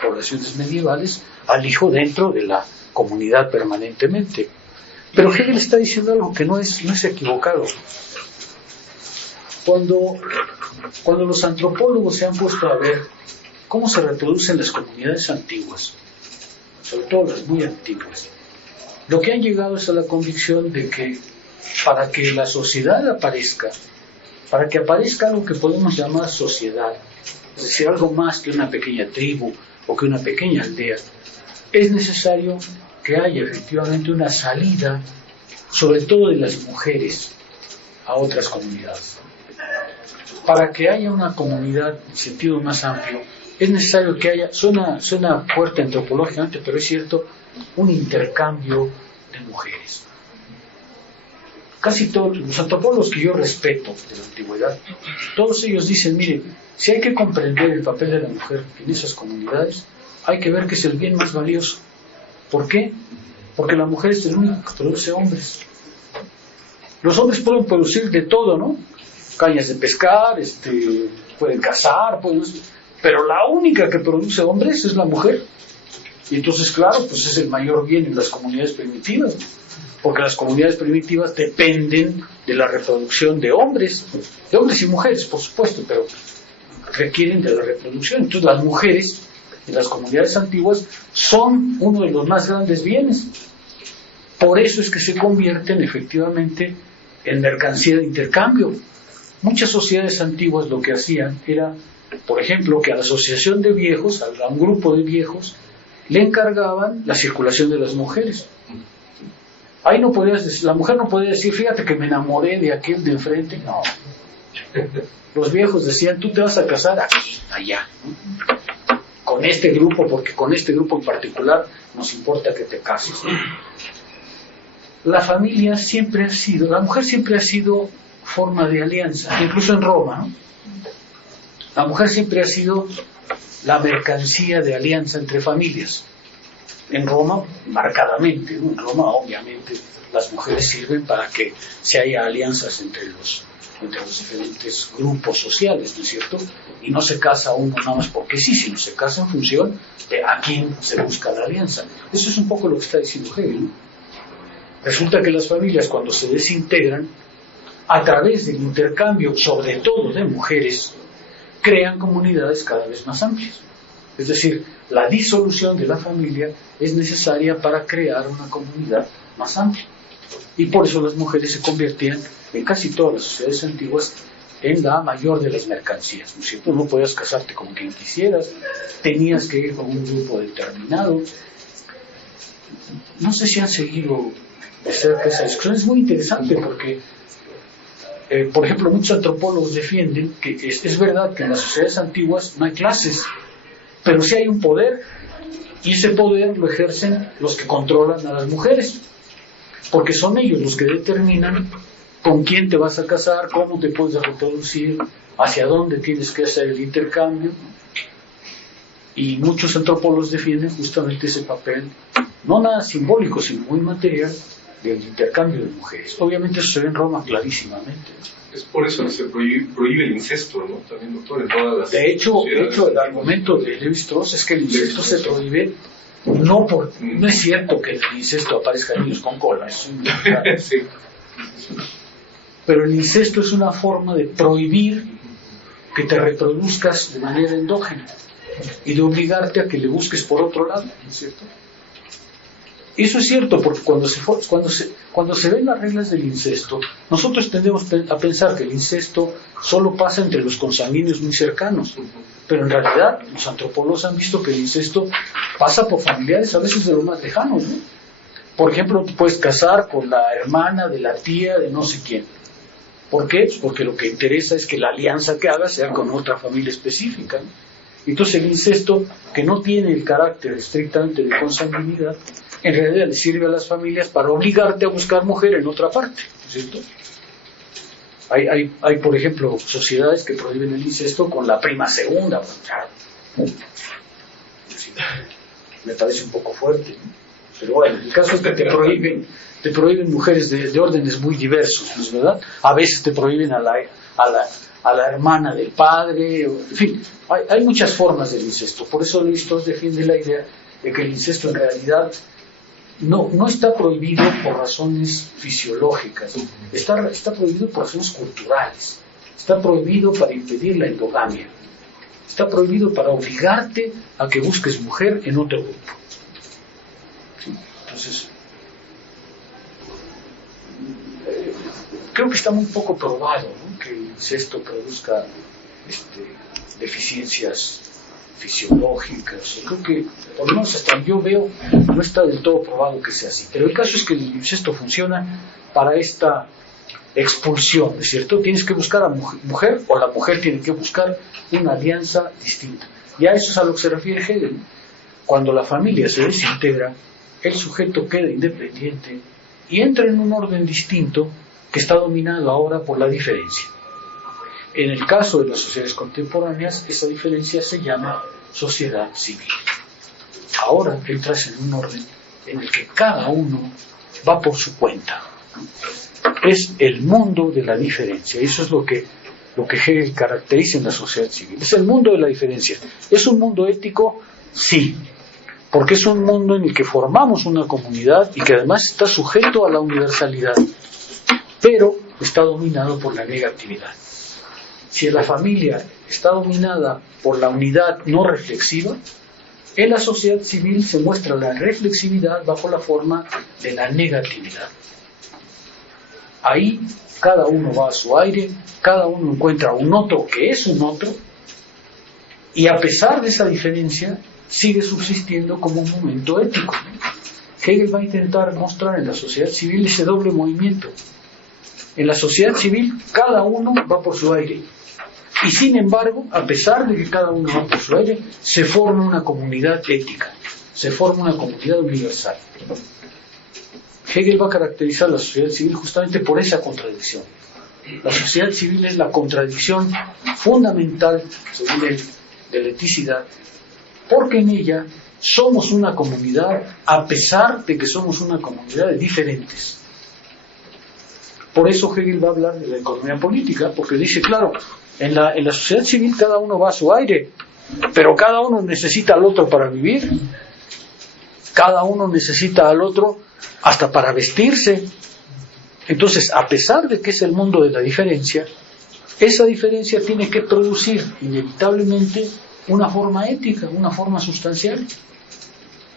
poblaciones medievales, al hijo dentro de la comunidad permanentemente. Pero Hegel está diciendo algo que no es equivocado. Cuando los antropólogos se han puesto a ver cómo se reproducen las comunidades antiguas, sobre todo las muy antiguas, lo que han llegado es a la convicción de que para que la sociedad aparezca, para que aparezca algo que podemos llamar sociedad, es decir, algo más que una pequeña tribu o que una pequeña aldea, es necesario que haya efectivamente una salida, sobre todo de las mujeres, a otras comunidades. Para que haya una comunidad en sentido más amplio, es necesario que haya, suena fuerte antropológicamente, pero es cierto, un intercambio de mujeres. Casi todos los antropólogos que yo respeto de la antigüedad, todos ellos dicen, mire, si hay que comprender el papel de la mujer en esas comunidades, hay que ver que es el bien más valioso. ¿Por qué? Porque la mujer es el único que produce hombres. Los hombres pueden producir de todo, ¿no? Cañas de pescar, pueden cazar, pero la única que produce hombres es la mujer. Y entonces, claro, pues es el mayor bien en las comunidades primitivas, porque las comunidades primitivas dependen de la reproducción de hombres y mujeres, por supuesto, pero requieren de la reproducción. Entonces las mujeres en las comunidades antiguas son uno de los más grandes bienes. Por eso es que se convierten efectivamente en mercancía de intercambio. Muchas sociedades antiguas lo que hacían era, por ejemplo, que a la asociación de viejos, a un grupo de viejos, le encargaban la circulación de las mujeres. Ahí no podías decir, la mujer no podía decir, fíjate que me enamoré de aquel de enfrente. No. Los viejos decían, tú te vas a casar aquí, allá, con este grupo, porque con este grupo en particular nos importa que te cases. La familia siempre ha sido, la mujer siempre ha sido forma de alianza, incluso en Roma, ¿no? La mujer siempre ha sido la mercancía de alianza entre familias. En Roma, marcadamente, ¿no? En Roma, obviamente, las mujeres sirven para que se haya alianzas entre los diferentes grupos sociales, ¿no es cierto? Y no se casa uno nada más porque sí, sino se casa en función de a quién se busca la alianza. Eso es un poco lo que está diciendo Hegel, ¿no? Resulta que las familias, cuando se desintegran, a través del intercambio, sobre todo de mujeres, crean comunidades cada vez más amplias. Es decir, la disolución de la familia es necesaria para crear una comunidad más amplia. Y por eso las mujeres se convertían, en casi todas las sociedades antiguas, en la mayor de las mercancías, ¿no es cierto? No podías casarte con quien quisieras, tenías que ir con un grupo determinado. No sé si han seguido de cerca esa discusión. Es muy interesante porque, por ejemplo, muchos antropólogos defienden que es verdad que en las sociedades antiguas no hay clases, pero sí hay un poder, y ese poder lo ejercen los que controlan a las mujeres, porque son ellos los que determinan con quién te vas a casar, cómo te puedes reproducir, hacia dónde tienes que hacer el intercambio. Y muchos antropólogos defienden justamente ese papel, no nada simbólico, sino muy material, del intercambio de mujeres. Obviamente eso se ve en Roma clarísimamente. Es por eso que se prohíbe el incesto, ¿no? También, doctor, en todas las De hecho, sociedades. el argumento de Lévi-Strauss es que el incesto se prohíbe no es cierto que en el incesto aparezcan niños con cola, es un... Sí. Pero el incesto es una forma de prohibir que te reproduzcas de manera endógena y de obligarte a que le busques por otro lado, ¿no es cierto? Eso es cierto, porque cuando se ven las reglas del incesto, nosotros tendemos a pensar que el incesto solo pasa entre los consanguíneos muy cercanos, pero en realidad los antropólogos han visto que el incesto pasa por familiares a veces de los más lejanos, ¿no? Por ejemplo, te puedes casar con la hermana de la tía de no sé quién. ¿Por qué? Pues porque lo que interesa es que la alianza que hagas sea con otra familia específica, ¿no? Entonces el incesto, que no tiene el carácter estrictamente de consanguinidad, en realidad le sirve a las familias para obligarte a buscar mujer en otra parte, ¿no es cierto? Hay, por ejemplo, sociedades que prohíben el incesto con la prima segunda. Me parece un poco fuerte, ¿no? Pero bueno, el caso es que te prohíben mujeres de órdenes muy diversos, ¿no es verdad? A veces te prohíben a la hermana del padre, en fin, hay muchas formas del incesto. Por eso Lévi-Strauss defiende la idea de que el incesto en realidad no está prohibido por razones fisiológicas, está prohibido por razones culturales, está prohibido para impedir la endogamia, está prohibido para obligarte a que busques mujer en otro grupo. Entonces, creo que está muy poco probado, ¿no?, que el incesto produzca deficiencias fisiológicas. Creo que, por lo menos hasta yo veo, no está del todo probado que sea así. Pero el caso es que el incesto funciona para esta expulsión, ¿no es cierto? Tienes que buscar a mujer, o la mujer tiene que buscar una alianza distinta. Y a eso es a lo que se refiere Hegel. Cuando la familia se desintegra, el sujeto queda independiente y entra en un orden distinto que está dominado ahora por la diferencia. En el caso de las sociedades contemporáneas, esa diferencia se llama sociedad civil. Ahora entras en un orden en el que cada uno va por su cuenta. Es el mundo de la diferencia. Eso es lo que Hegel caracteriza en la sociedad civil. Es el mundo de la diferencia. ¿Es un mundo ético? Sí. Porque es un mundo en el que formamos una comunidad y que además está sujeto a la universalidad, pero está dominado por la negatividad. Si la familia está dominada por la unidad no reflexiva, en la sociedad civil se muestra la reflexividad bajo la forma de la negatividad. Ahí cada uno va a su aire, cada uno encuentra un otro que es un otro, y a pesar de esa diferencia, sigue subsistiendo como un momento ético. Hegel va a intentar mostrar en la sociedad civil ese doble movimiento. En la sociedad civil, cada uno va por su aire. Y sin embargo, a pesar de que cada uno va por su aire, se forma una comunidad ética, se forma una comunidad universal. Hegel va a caracterizar la sociedad civil justamente por esa contradicción. La sociedad civil es la contradicción fundamental, según él, de la eticidad, porque en ella somos una comunidad a pesar de que somos una comunidad de diferentes. Por eso Hegel va a hablar de la economía política, porque dice, claro, en la sociedad civil cada uno va a su aire, pero cada uno necesita al otro para vivir, cada uno necesita al otro hasta para vestirse. Entonces, a pesar de que es el mundo de la diferencia, esa diferencia tiene que producir inevitablemente una forma ética, una forma sustancial.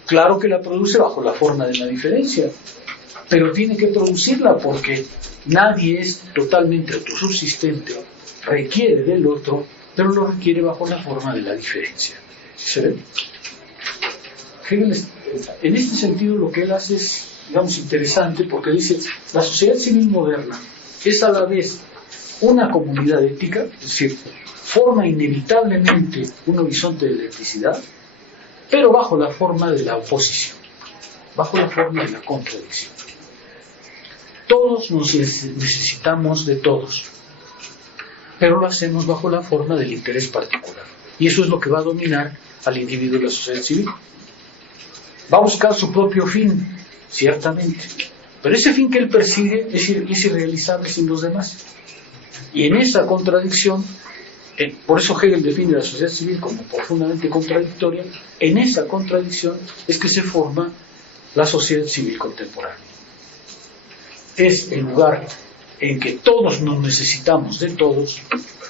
Claro que la produce bajo la forma de la diferencia, pero tiene que producirla porque nadie es totalmente autosubsistente, requiere del otro, pero lo requiere bajo la forma de la diferencia. ¿Se ve? Hegel, en este sentido, lo que él hace es, digamos, interesante, porque dice, la sociedad civil moderna es a la vez una comunidad ética, es decir, forma inevitablemente un horizonte de la eticidad, pero bajo la forma de la oposición, bajo la forma de la contradicción. Todos nos necesitamos de todos, pero lo hacemos bajo la forma del interés particular. Y eso es lo que va a dominar al individuo y la sociedad civil. Va a buscar su propio fin, ciertamente, pero ese fin que él persigue es irrealizable sin los demás. Y en esa contradicción, por eso Hegel define la sociedad civil como profundamente contradictoria, en esa contradicción es que se forma la sociedad civil contemporánea. Es el lugar en que todos nos necesitamos de todos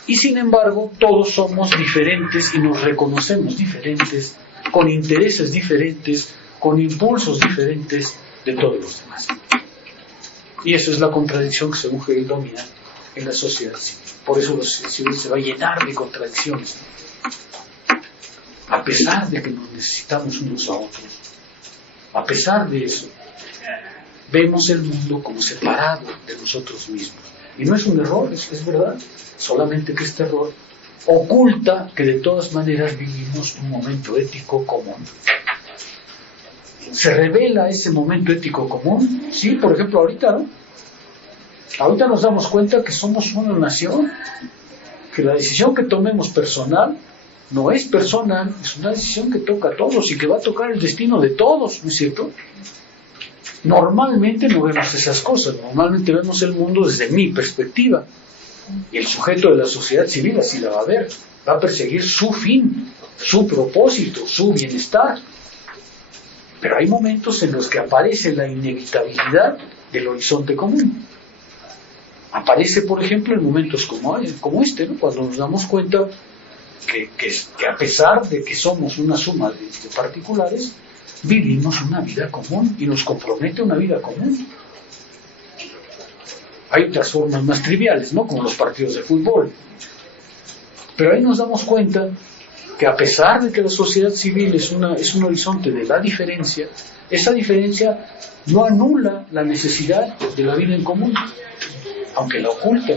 y sin embargo todos somos diferentes y nos reconocemos diferentes, con intereses diferentes, con impulsos diferentes de todos los demás. Y eso es la contradicción que según Hegel domina en la sociedad civil. Por eso la sociedad civil se va a llenar de contradicciones, a pesar de que nos necesitamos unos a otros. A pesar de eso, vemos el mundo como separado de nosotros mismos. Y no es un error, es verdad, solamente que este error oculta que de todas maneras vivimos un momento ético común. ¿Se revela ese momento ético común? Sí, por ejemplo, ahorita, ¿no? Ahorita nos damos cuenta que somos una nación, que la decisión que tomemos personal no es personal, es una decisión que toca a todos y que va a tocar el destino de todos, ¿no es cierto? Normalmente no vemos esas cosas, normalmente vemos el mundo desde mi perspectiva. Y el sujeto de la sociedad civil así la va a ver, va a perseguir su fin, su propósito, su bienestar. Pero hay momentos en los que aparece la inevitabilidad del horizonte común. Aparece, por ejemplo, en momentos como este, ¿no? Cuando nos damos cuenta que a pesar de que somos una suma de particulares, vivimos una vida común y nos compromete una vida común. Hay otras formas más triviales, ¿no? Como los partidos de fútbol. Pero ahí nos damos cuenta que a pesar de que la sociedad civil es un horizonte de la diferencia, esa diferencia no anula la necesidad de la vida en común, aunque la oculta,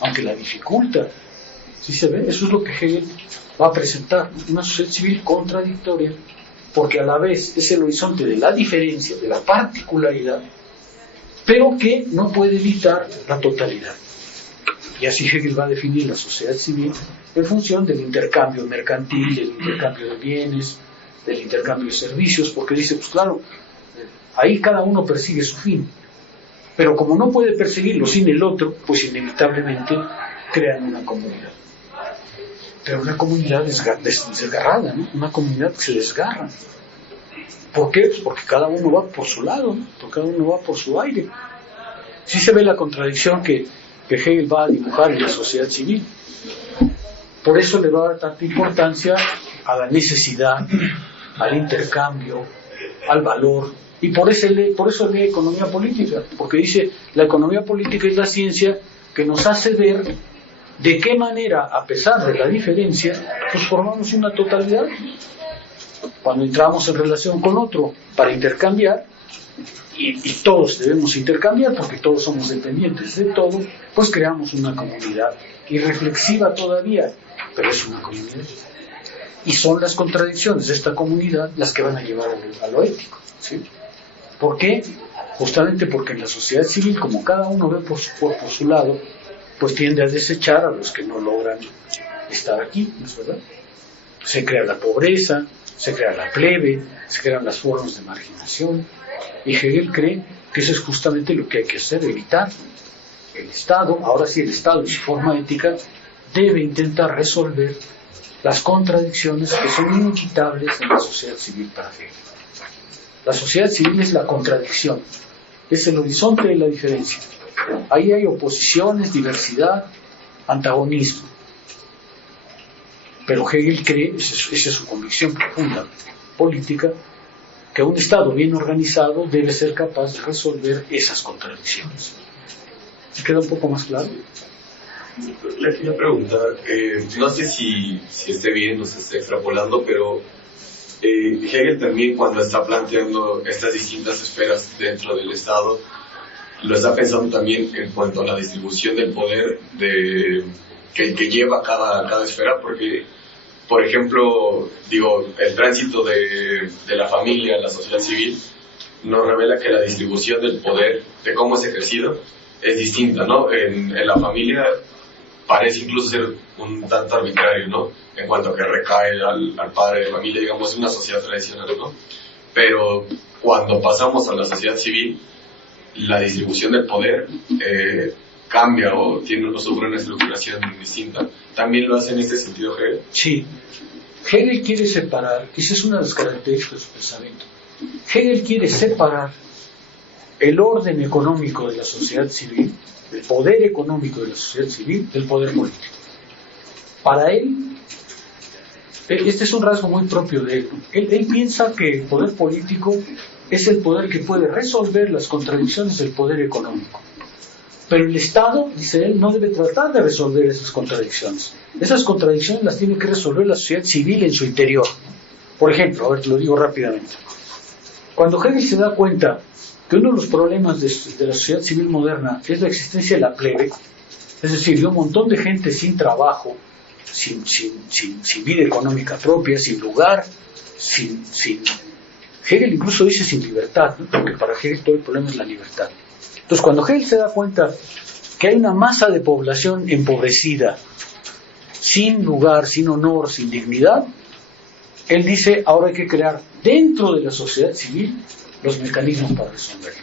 aunque la dificulta. ¿Sí se ve? Eso es lo que Hegel va a presentar, una sociedad civil contradictoria, porque a la vez es el horizonte de la diferencia, de la particularidad, pero que no puede evitar la totalidad. Y así Hegel va a definir la sociedad civil en función del intercambio mercantil, del intercambio de bienes, del intercambio de servicios, porque dice, pues claro, ahí cada uno persigue su fin, pero como no puede perseguirlo sin el otro, pues inevitablemente crean una comunidad. Pero una comunidad desgarrada, ¿no? Una comunidad que se desgarra. ¿Por qué? Pues porque cada uno va por su lado, ¿no? Porque cada uno va por su aire. Sí se ve la contradicción que Hegel va a dibujar en la sociedad civil. Por eso le va a dar tanta importancia a la necesidad, al intercambio, al valor. Y por eso lee economía política, porque dice, la economía política es la ciencia que nos hace ver de qué manera, a pesar de la diferencia, pues formamos una totalidad. Cuando entramos en relación con otro para intercambiar, y todos debemos intercambiar porque todos somos dependientes de todo, pues creamos una comunidad irreflexiva todavía, pero es una comunidad. Y son las contradicciones de esta comunidad las que van a llevar a lo ético, ¿sí? ¿Por qué? Justamente porque en la sociedad civil, como cada uno ve por su lado, pues tiende a desechar a los que no logran estar aquí, ¿no es verdad? Se crea la pobreza, se crea la plebe, se crean las formas de marginación, y Hegel cree que eso es justamente lo que hay que hacer, evitar. El Estado, ahora sí el Estado en su forma ética, debe intentar resolver las contradicciones que son inevitables en la sociedad civil para Hegel. La sociedad civil es la contradicción, es el horizonte de la diferencia. Ahí hay oposiciones, diversidad, antagonismo. Pero Hegel cree, esa es su convicción profunda política, que un Estado bien organizado debe ser capaz de resolver esas contradicciones. ¿Se queda un poco más claro? Le quería preguntar, no sé si esté bien o se esté extrapolando, pero Hegel también, cuando está planteando estas distintas esferas dentro del Estado, lo está pensando también en cuanto a la distribución del poder que lleva cada esfera, porque, por ejemplo, el tránsito de la familia a la sociedad civil nos revela que la distribución del poder, de cómo es ejercido, es distinta, ¿no? En la familia parece incluso ser un tanto arbitrario, ¿no? En cuanto a que recae al padre de familia, digamos, en una sociedad tradicional, ¿no? Pero cuando pasamos a la sociedad civil, la distribución del poder cambia o sufre una estructuración distinta. ¿También lo hace en este sentido Hegel? Sí. Hegel quiere separar, esa es una de las características de su pensamiento. Hegel quiere separar el orden económico de la sociedad civil, el poder económico de la sociedad civil, del poder político. Para él, este es un rasgo muy propio de él. Él piensa que el poder político es el poder que puede resolver las contradicciones del poder económico. Pero el Estado, dice él, no debe tratar de resolver esas contradicciones. Esas contradicciones las tiene que resolver la sociedad civil en su interior. Por ejemplo, a ver, te lo digo rápidamente. Cuando Hegel se da cuenta que uno de los problemas de la sociedad civil moderna es la existencia de la plebe, es decir, de un montón de gente sin trabajo, sin vida económica propia, sin lugar, Hegel incluso dice sin libertad, ¿no? Porque para Hegel todo el problema es la libertad. Entonces, cuando Hegel se da cuenta que hay una masa de población empobrecida, sin lugar, sin honor, sin dignidad, él dice, ahora hay que crear dentro de la sociedad civil los mecanismos para resolverlo.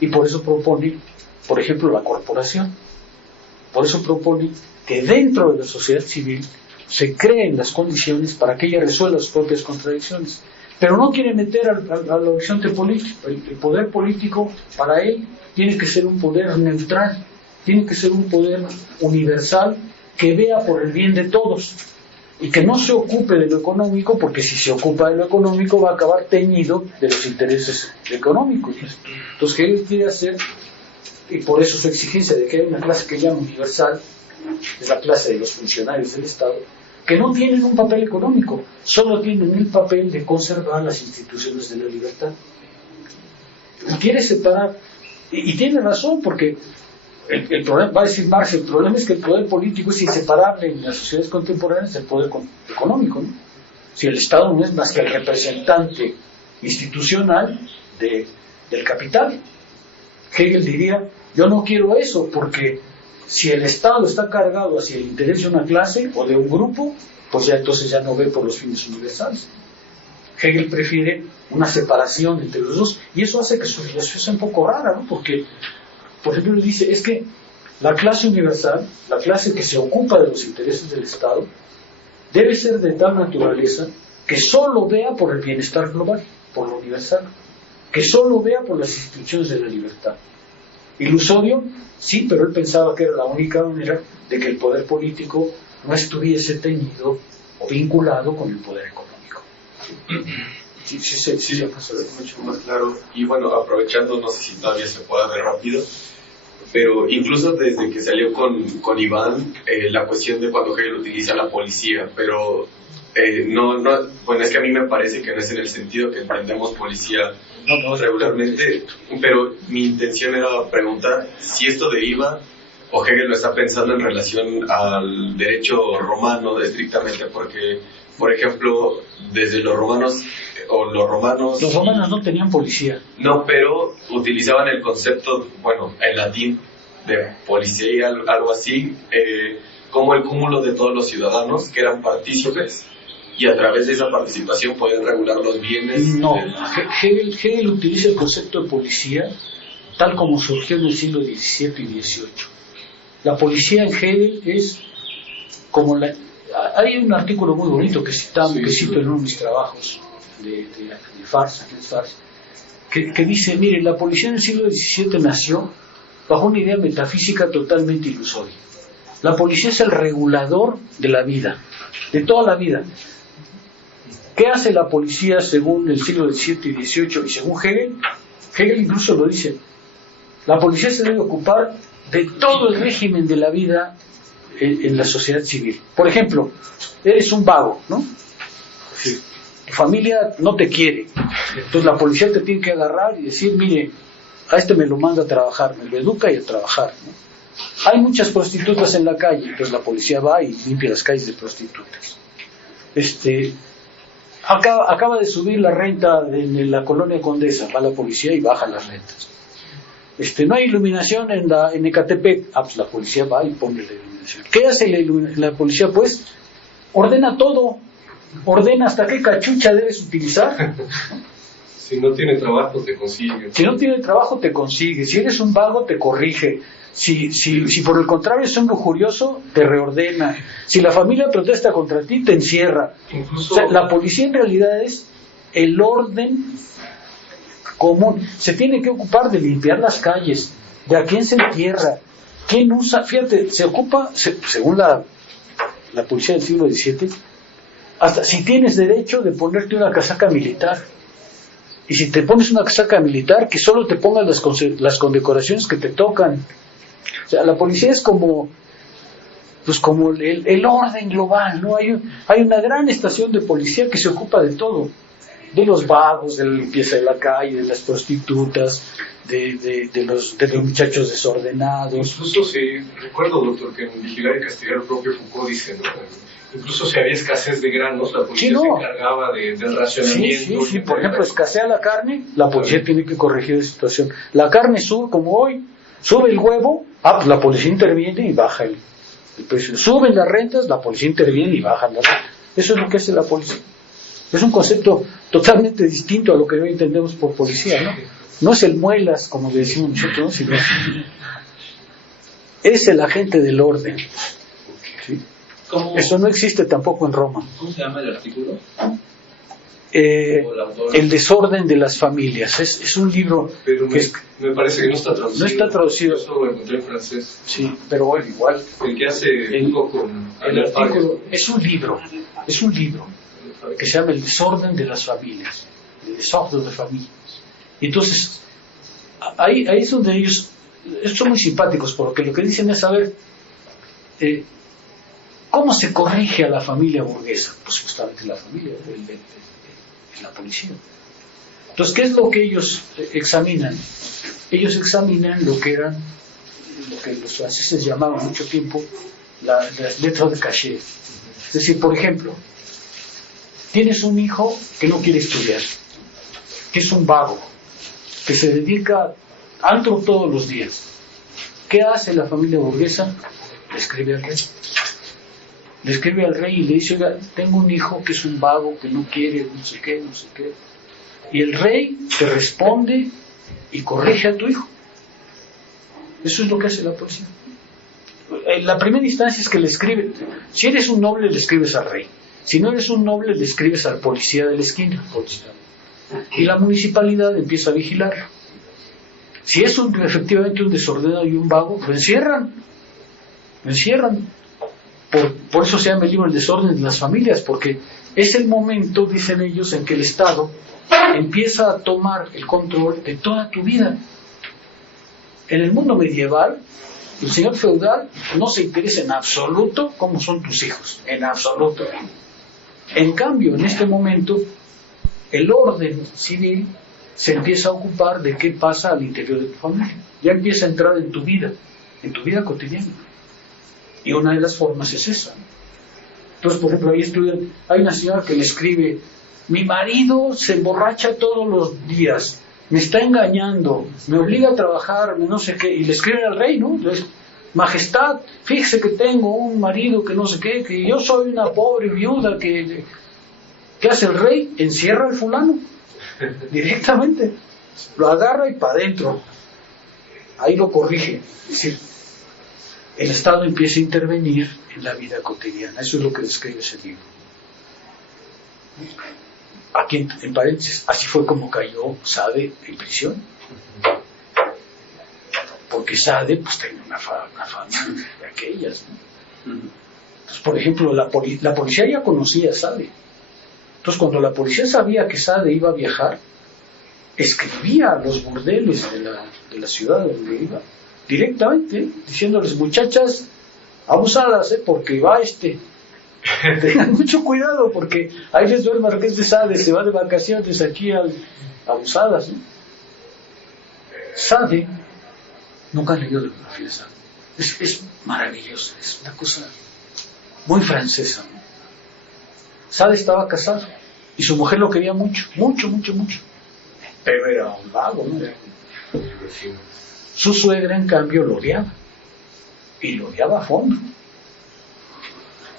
Y por eso propone, por ejemplo, la corporación. Por eso propone que dentro de la sociedad civil se creen las condiciones para que ella resuelva sus propias contradicciones. Pero no quiere meter al horizonte político. El poder político, para él, tiene que ser un poder neutral, tiene que ser un poder universal que vea por el bien de todos y que no se ocupe de lo económico, porque si se ocupa de lo económico va a acabar teñido de los intereses económicos. Entonces, ¿qué él quiere hacer? Y por eso su exigencia de que haya una clase que llama universal, es la clase de los funcionarios del Estado, que no tienen un papel económico, solo tienen el papel de conservar las instituciones de la libertad. Y quiere separar, y tiene razón, porque el problema, va a decir Marx, el problema es que el poder político es inseparable en las sociedades contemporáneas del poder económico, ¿no? Si el Estado no es más que el representante institucional del capital. Hegel diría, yo no quiero eso, porque si el Estado está cargado hacia el interés de una clase o de un grupo, pues ya entonces ya no ve por los fines universales. Hegel prefiere una separación entre los dos, y eso hace que su filosofía sea un poco rara, ¿no? Porque, por ejemplo, él dice, es que la clase universal, la clase que se ocupa de los intereses del Estado, debe ser de tal naturaleza que solo vea por el bienestar global, por lo universal, que solo vea por las instituciones de la libertad. Ilusorio, sí, pero él pensaba que era la única manera de que el poder político no estuviese teñido o vinculado con el poder económico. Sí, mucho más claro. Y bueno, aprovechando, no sé si todavía se puede ver rápido, pero incluso desde que salió con Iván, la cuestión de cuando Hegel utiliza la policía, pero bueno, es que a mí me parece que no es en el sentido que entendemos policía regularmente, pero mi intención era preguntar si esto deriva o Hegel lo está pensando en relación al derecho romano estrictamente, porque, por ejemplo, desde los romanos Los romanos no tenían policía. No, pero utilizaban el concepto, bueno, en latín, de policía, algo así, como el cúmulo de todos los ciudadanos que eran partícipes y a través de esa participación podían regular los bienes. No, Hegel utiliza el concepto de policía tal como surgió en el siglo XVII y XVIII. La policía en Hegel es como hay un artículo muy bonito que cito en uno de mis trabajos de Fars, que dice, mire, la policía en el siglo XVII nació bajo una idea metafísica totalmente ilusoria. La policía es el regulador de la vida, de toda la vida. ¿Qué hace la policía según el siglo XVII y XVIII y según Hegel? Hegel incluso lo dice. La policía se debe ocupar de todo el régimen de la vida en la sociedad civil. Por ejemplo, eres un vago, ¿no? Sí. Tu familia no te quiere. Entonces la policía te tiene que agarrar y decir, mire, a este me lo manda a trabajar, me lo educa y a trabajar, ¿no? Hay muchas prostitutas en la calle, entonces la policía va y limpia las calles de prostitutas. Acaba de subir la renta en la colonia Condesa, va la policía y baja las rentas. No hay iluminación en Ecatepec, pues la policía va y pone la iluminación. iluminación. ¿Qué hace la policía? Pues ordena todo, ordena hasta qué cachucha debes utilizar. Si no tiene trabajo, te consigue. Si no tiene trabajo, te consigue. Si eres un vago, te corrige. Si por el contrario es un lujurioso, te reordena. Si la familia protesta contra ti, te encierra. Incluso, O sea, la policía en realidad es el orden común. Se tiene que ocupar de limpiar las calles, de a quién se entierra, quién usa. Fíjate, se ocupa, según la policía del siglo XVII, hasta si tienes derecho de ponerte una casaca militar. Y si te pones una casaca militar, que solo te pongan las condecoraciones que te tocan. O sea, la policía es como el orden global, ¿no? Hay una gran estación de policía que se ocupa de todo. De los vagos, de la limpieza de la calle, de las prostitutas, de los muchachos desordenados. Incluso recuerdo, doctor, que en Vigilar y Castigar el propio Foucault dice, ¿no? Incluso si había escasez de granos, la policía se encargaba del racionamiento. Sí, por ejemplo, escasea la carne, la policía tiene que corregir la situación. La carne sube, como hoy, sube el huevo, pues la policía interviene y baja el precio. Suben las rentas, la policía interviene y baja las rentas. Eso es lo que hace la policía. Es un concepto totalmente distinto a lo que hoy entendemos por policía, ¿no? No es el muelas, como le decimos nosotros, ¿no? Sino es el agente del orden. ¿Sí? Eso no existe tampoco en Roma. ¿Cómo se llama el artículo? El desorden de las familias. Es un libro. Pero me parece que no está traducido. No está traducido. Yo solo lo encontré en francés. Sí, pero bueno, igual. El que hace el artículo es un libro que se llama El desorden de las familias. El desorden de familias. Y entonces, ahí es donde ellos son muy simpáticos, porque lo que dicen es, a ver, ¿cómo se corrige a la familia burguesa? Pues justamente la familia, la policía. Entonces, ¿qué es lo que ellos examinan? Ellos examinan lo que los franceses llamaban mucho tiempo las letras de cachet. Es decir, por ejemplo, tienes un hijo que no quiere estudiar, que es un vago, que se dedica a antro todos los días. ¿Qué hace la familia burguesa? Le escribe al rey. Le escribe al rey y le dice, oiga, tengo un hijo que es un vago, que no quiere, no sé qué. Y el rey te responde y corrige a tu hijo. Eso es lo que hace la policía. En la primera instancia es que le escribe. Si eres un noble, le escribes al rey. Si no eres un noble, le escribes al policía de la esquina. Y la municipalidad empieza a vigilar. Si es efectivamente un desordenado y un vago, lo encierran. Por eso se llama el libro El desorden de las familias, porque es el momento, dicen ellos, en que el Estado empieza a tomar el control de toda tu vida. En el mundo medieval, el señor feudal no se interesa en absoluto cómo son tus hijos, en absoluto. En cambio, en este momento, el orden civil se empieza a ocupar de qué pasa al interior de tu familia. Ya empieza a entrar en tu vida cotidiana. Y una de las formas es esa. Entonces, por ejemplo, hay una señora que le escribe, mi marido se emborracha todos los días, me está engañando, me obliga a trabajar, no sé qué, y le escriben al rey, ¿no? Majestad, fíjese que tengo un marido que no sé qué, que yo soy una pobre viuda, ¿qué hace el rey? Encierra al fulano, directamente, lo agarra y para adentro, ahí lo corrige. Es decir, el Estado empieza a intervenir en la vida cotidiana. Eso es lo que describe ese libro. Aquí, en paréntesis, así fue como cayó Sade en prisión. Porque Sade pues tenía una fama de aquellas, ¿no? Entonces, por ejemplo, la policía ya conocía a Sade. Entonces, cuando la policía sabía que Sade iba a viajar, escribía a los burdeles de la ciudad donde iba, directamente, diciéndoles, muchachas, abusadas, porque va tengan mucho cuidado, porque ahí les duele el Marqués de Sade, se va de vacaciones aquí abusadas, ¿no? Sade, nunca leído la biografía de Sade, es maravilloso, es una cosa muy francesa, ¿no? Sade estaba casado y su mujer lo quería mucho, pero era un vago, ¿no? Su suegra, en cambio, lo odiaba, y lo odiaba a fondo.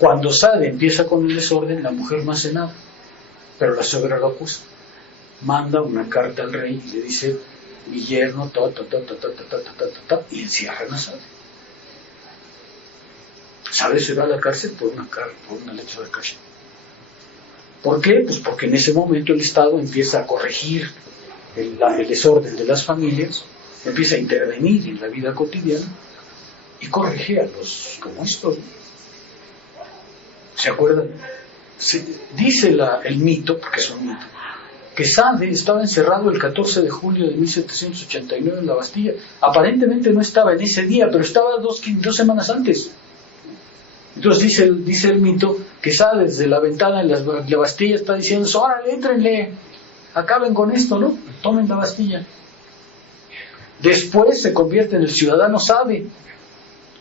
Cuando Sade empieza con el desorden, la mujer no hace nada, pero la suegra lo acusa. Manda una carta al rey y le dice, mi yerno, y encierran a Sade. Sade se va a la cárcel por una letra de cárcel. ¿Por qué? Pues porque en ese momento el Estado empieza a corregir el desorden de las familias, empieza a intervenir en la vida cotidiana y corrige a los como estos. ¿Se acuerdan? Dice el mito, porque es un mito, que Sade estaba encerrado el 14 de julio de 1789 en la Bastilla. Aparentemente no estaba en ese día, pero estaba dos semanas antes. Entonces dice el mito que Sade desde la ventana en la Bastilla está diciendo, órale, éntrenle, acaben con esto, ¿no? Tomen la Bastilla. Después se convierte en el ciudadano Sade,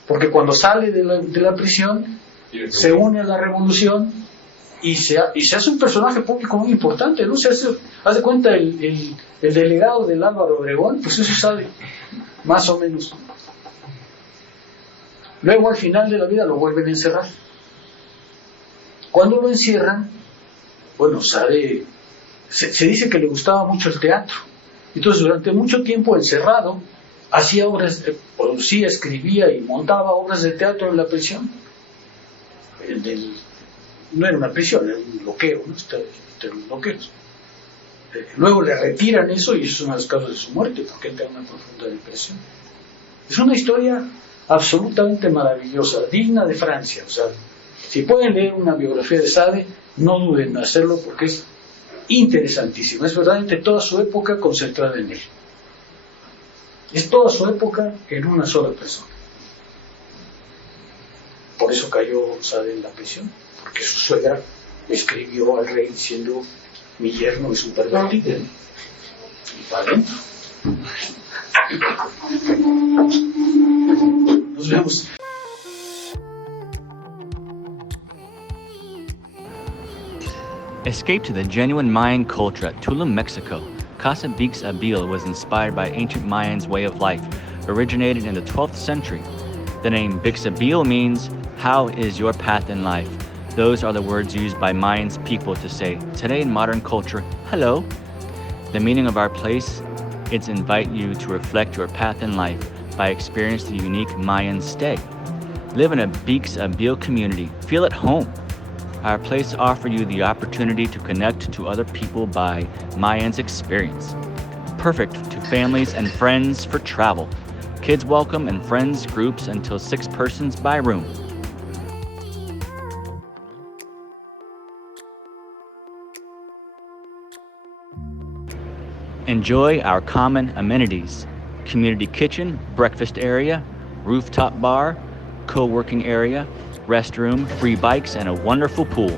porque cuando sale de la prisión se une a la revolución y se hace un personaje público muy importante, ¿no? Haz de cuenta el delegado del Álvaro Obregón, pues eso Sade, más o menos. Luego al final de la vida lo vuelven a encerrar. Cuando lo encierran, bueno, Sade se dice que le gustaba mucho el teatro. Entonces durante mucho tiempo encerrado, hacía obras, producía, escribía y montaba obras de teatro en la prisión. No era una prisión, era un loquero, ¿no? Entre loqueros. Luego le retiran eso y eso es una de las causas de su muerte, porque él tenía una profunda depresión. Es una historia absolutamente maravillosa, digna de Francia. O sea, si pueden leer una biografía de Sade, no duden en hacerlo porque es interesantísima. Es verdaderamente toda su época concentrada en él. Es toda su época en una sola persona. Por eso cayó Sade en la prisión, porque su suegra le escribió al rey diciendo, mi yerno es un pervertido. Y para adentro. Nos vemos. Escape to the genuine Mayan culture at Tulum, Mexico. Casa Bix Abil was inspired by ancient Mayans' way of life, originated in the 12th century. The name Bixabil means, how is your path in life? Those are the words used by Mayans people to say, today in modern culture, hello. The meaning of our place is invite you to reflect your path in life by experiencing the unique Mayan stay. Live in a Bix Abil community. Feel at home. Our place offers you the opportunity to connect to other people by Mayans experience. Perfect to families and friends for travel. Kids welcome and friends groups until 6 persons by room. Enjoy our common amenities. Community kitchen, breakfast area, rooftop bar, co-working area, restroom, free bikes, and a wonderful pool.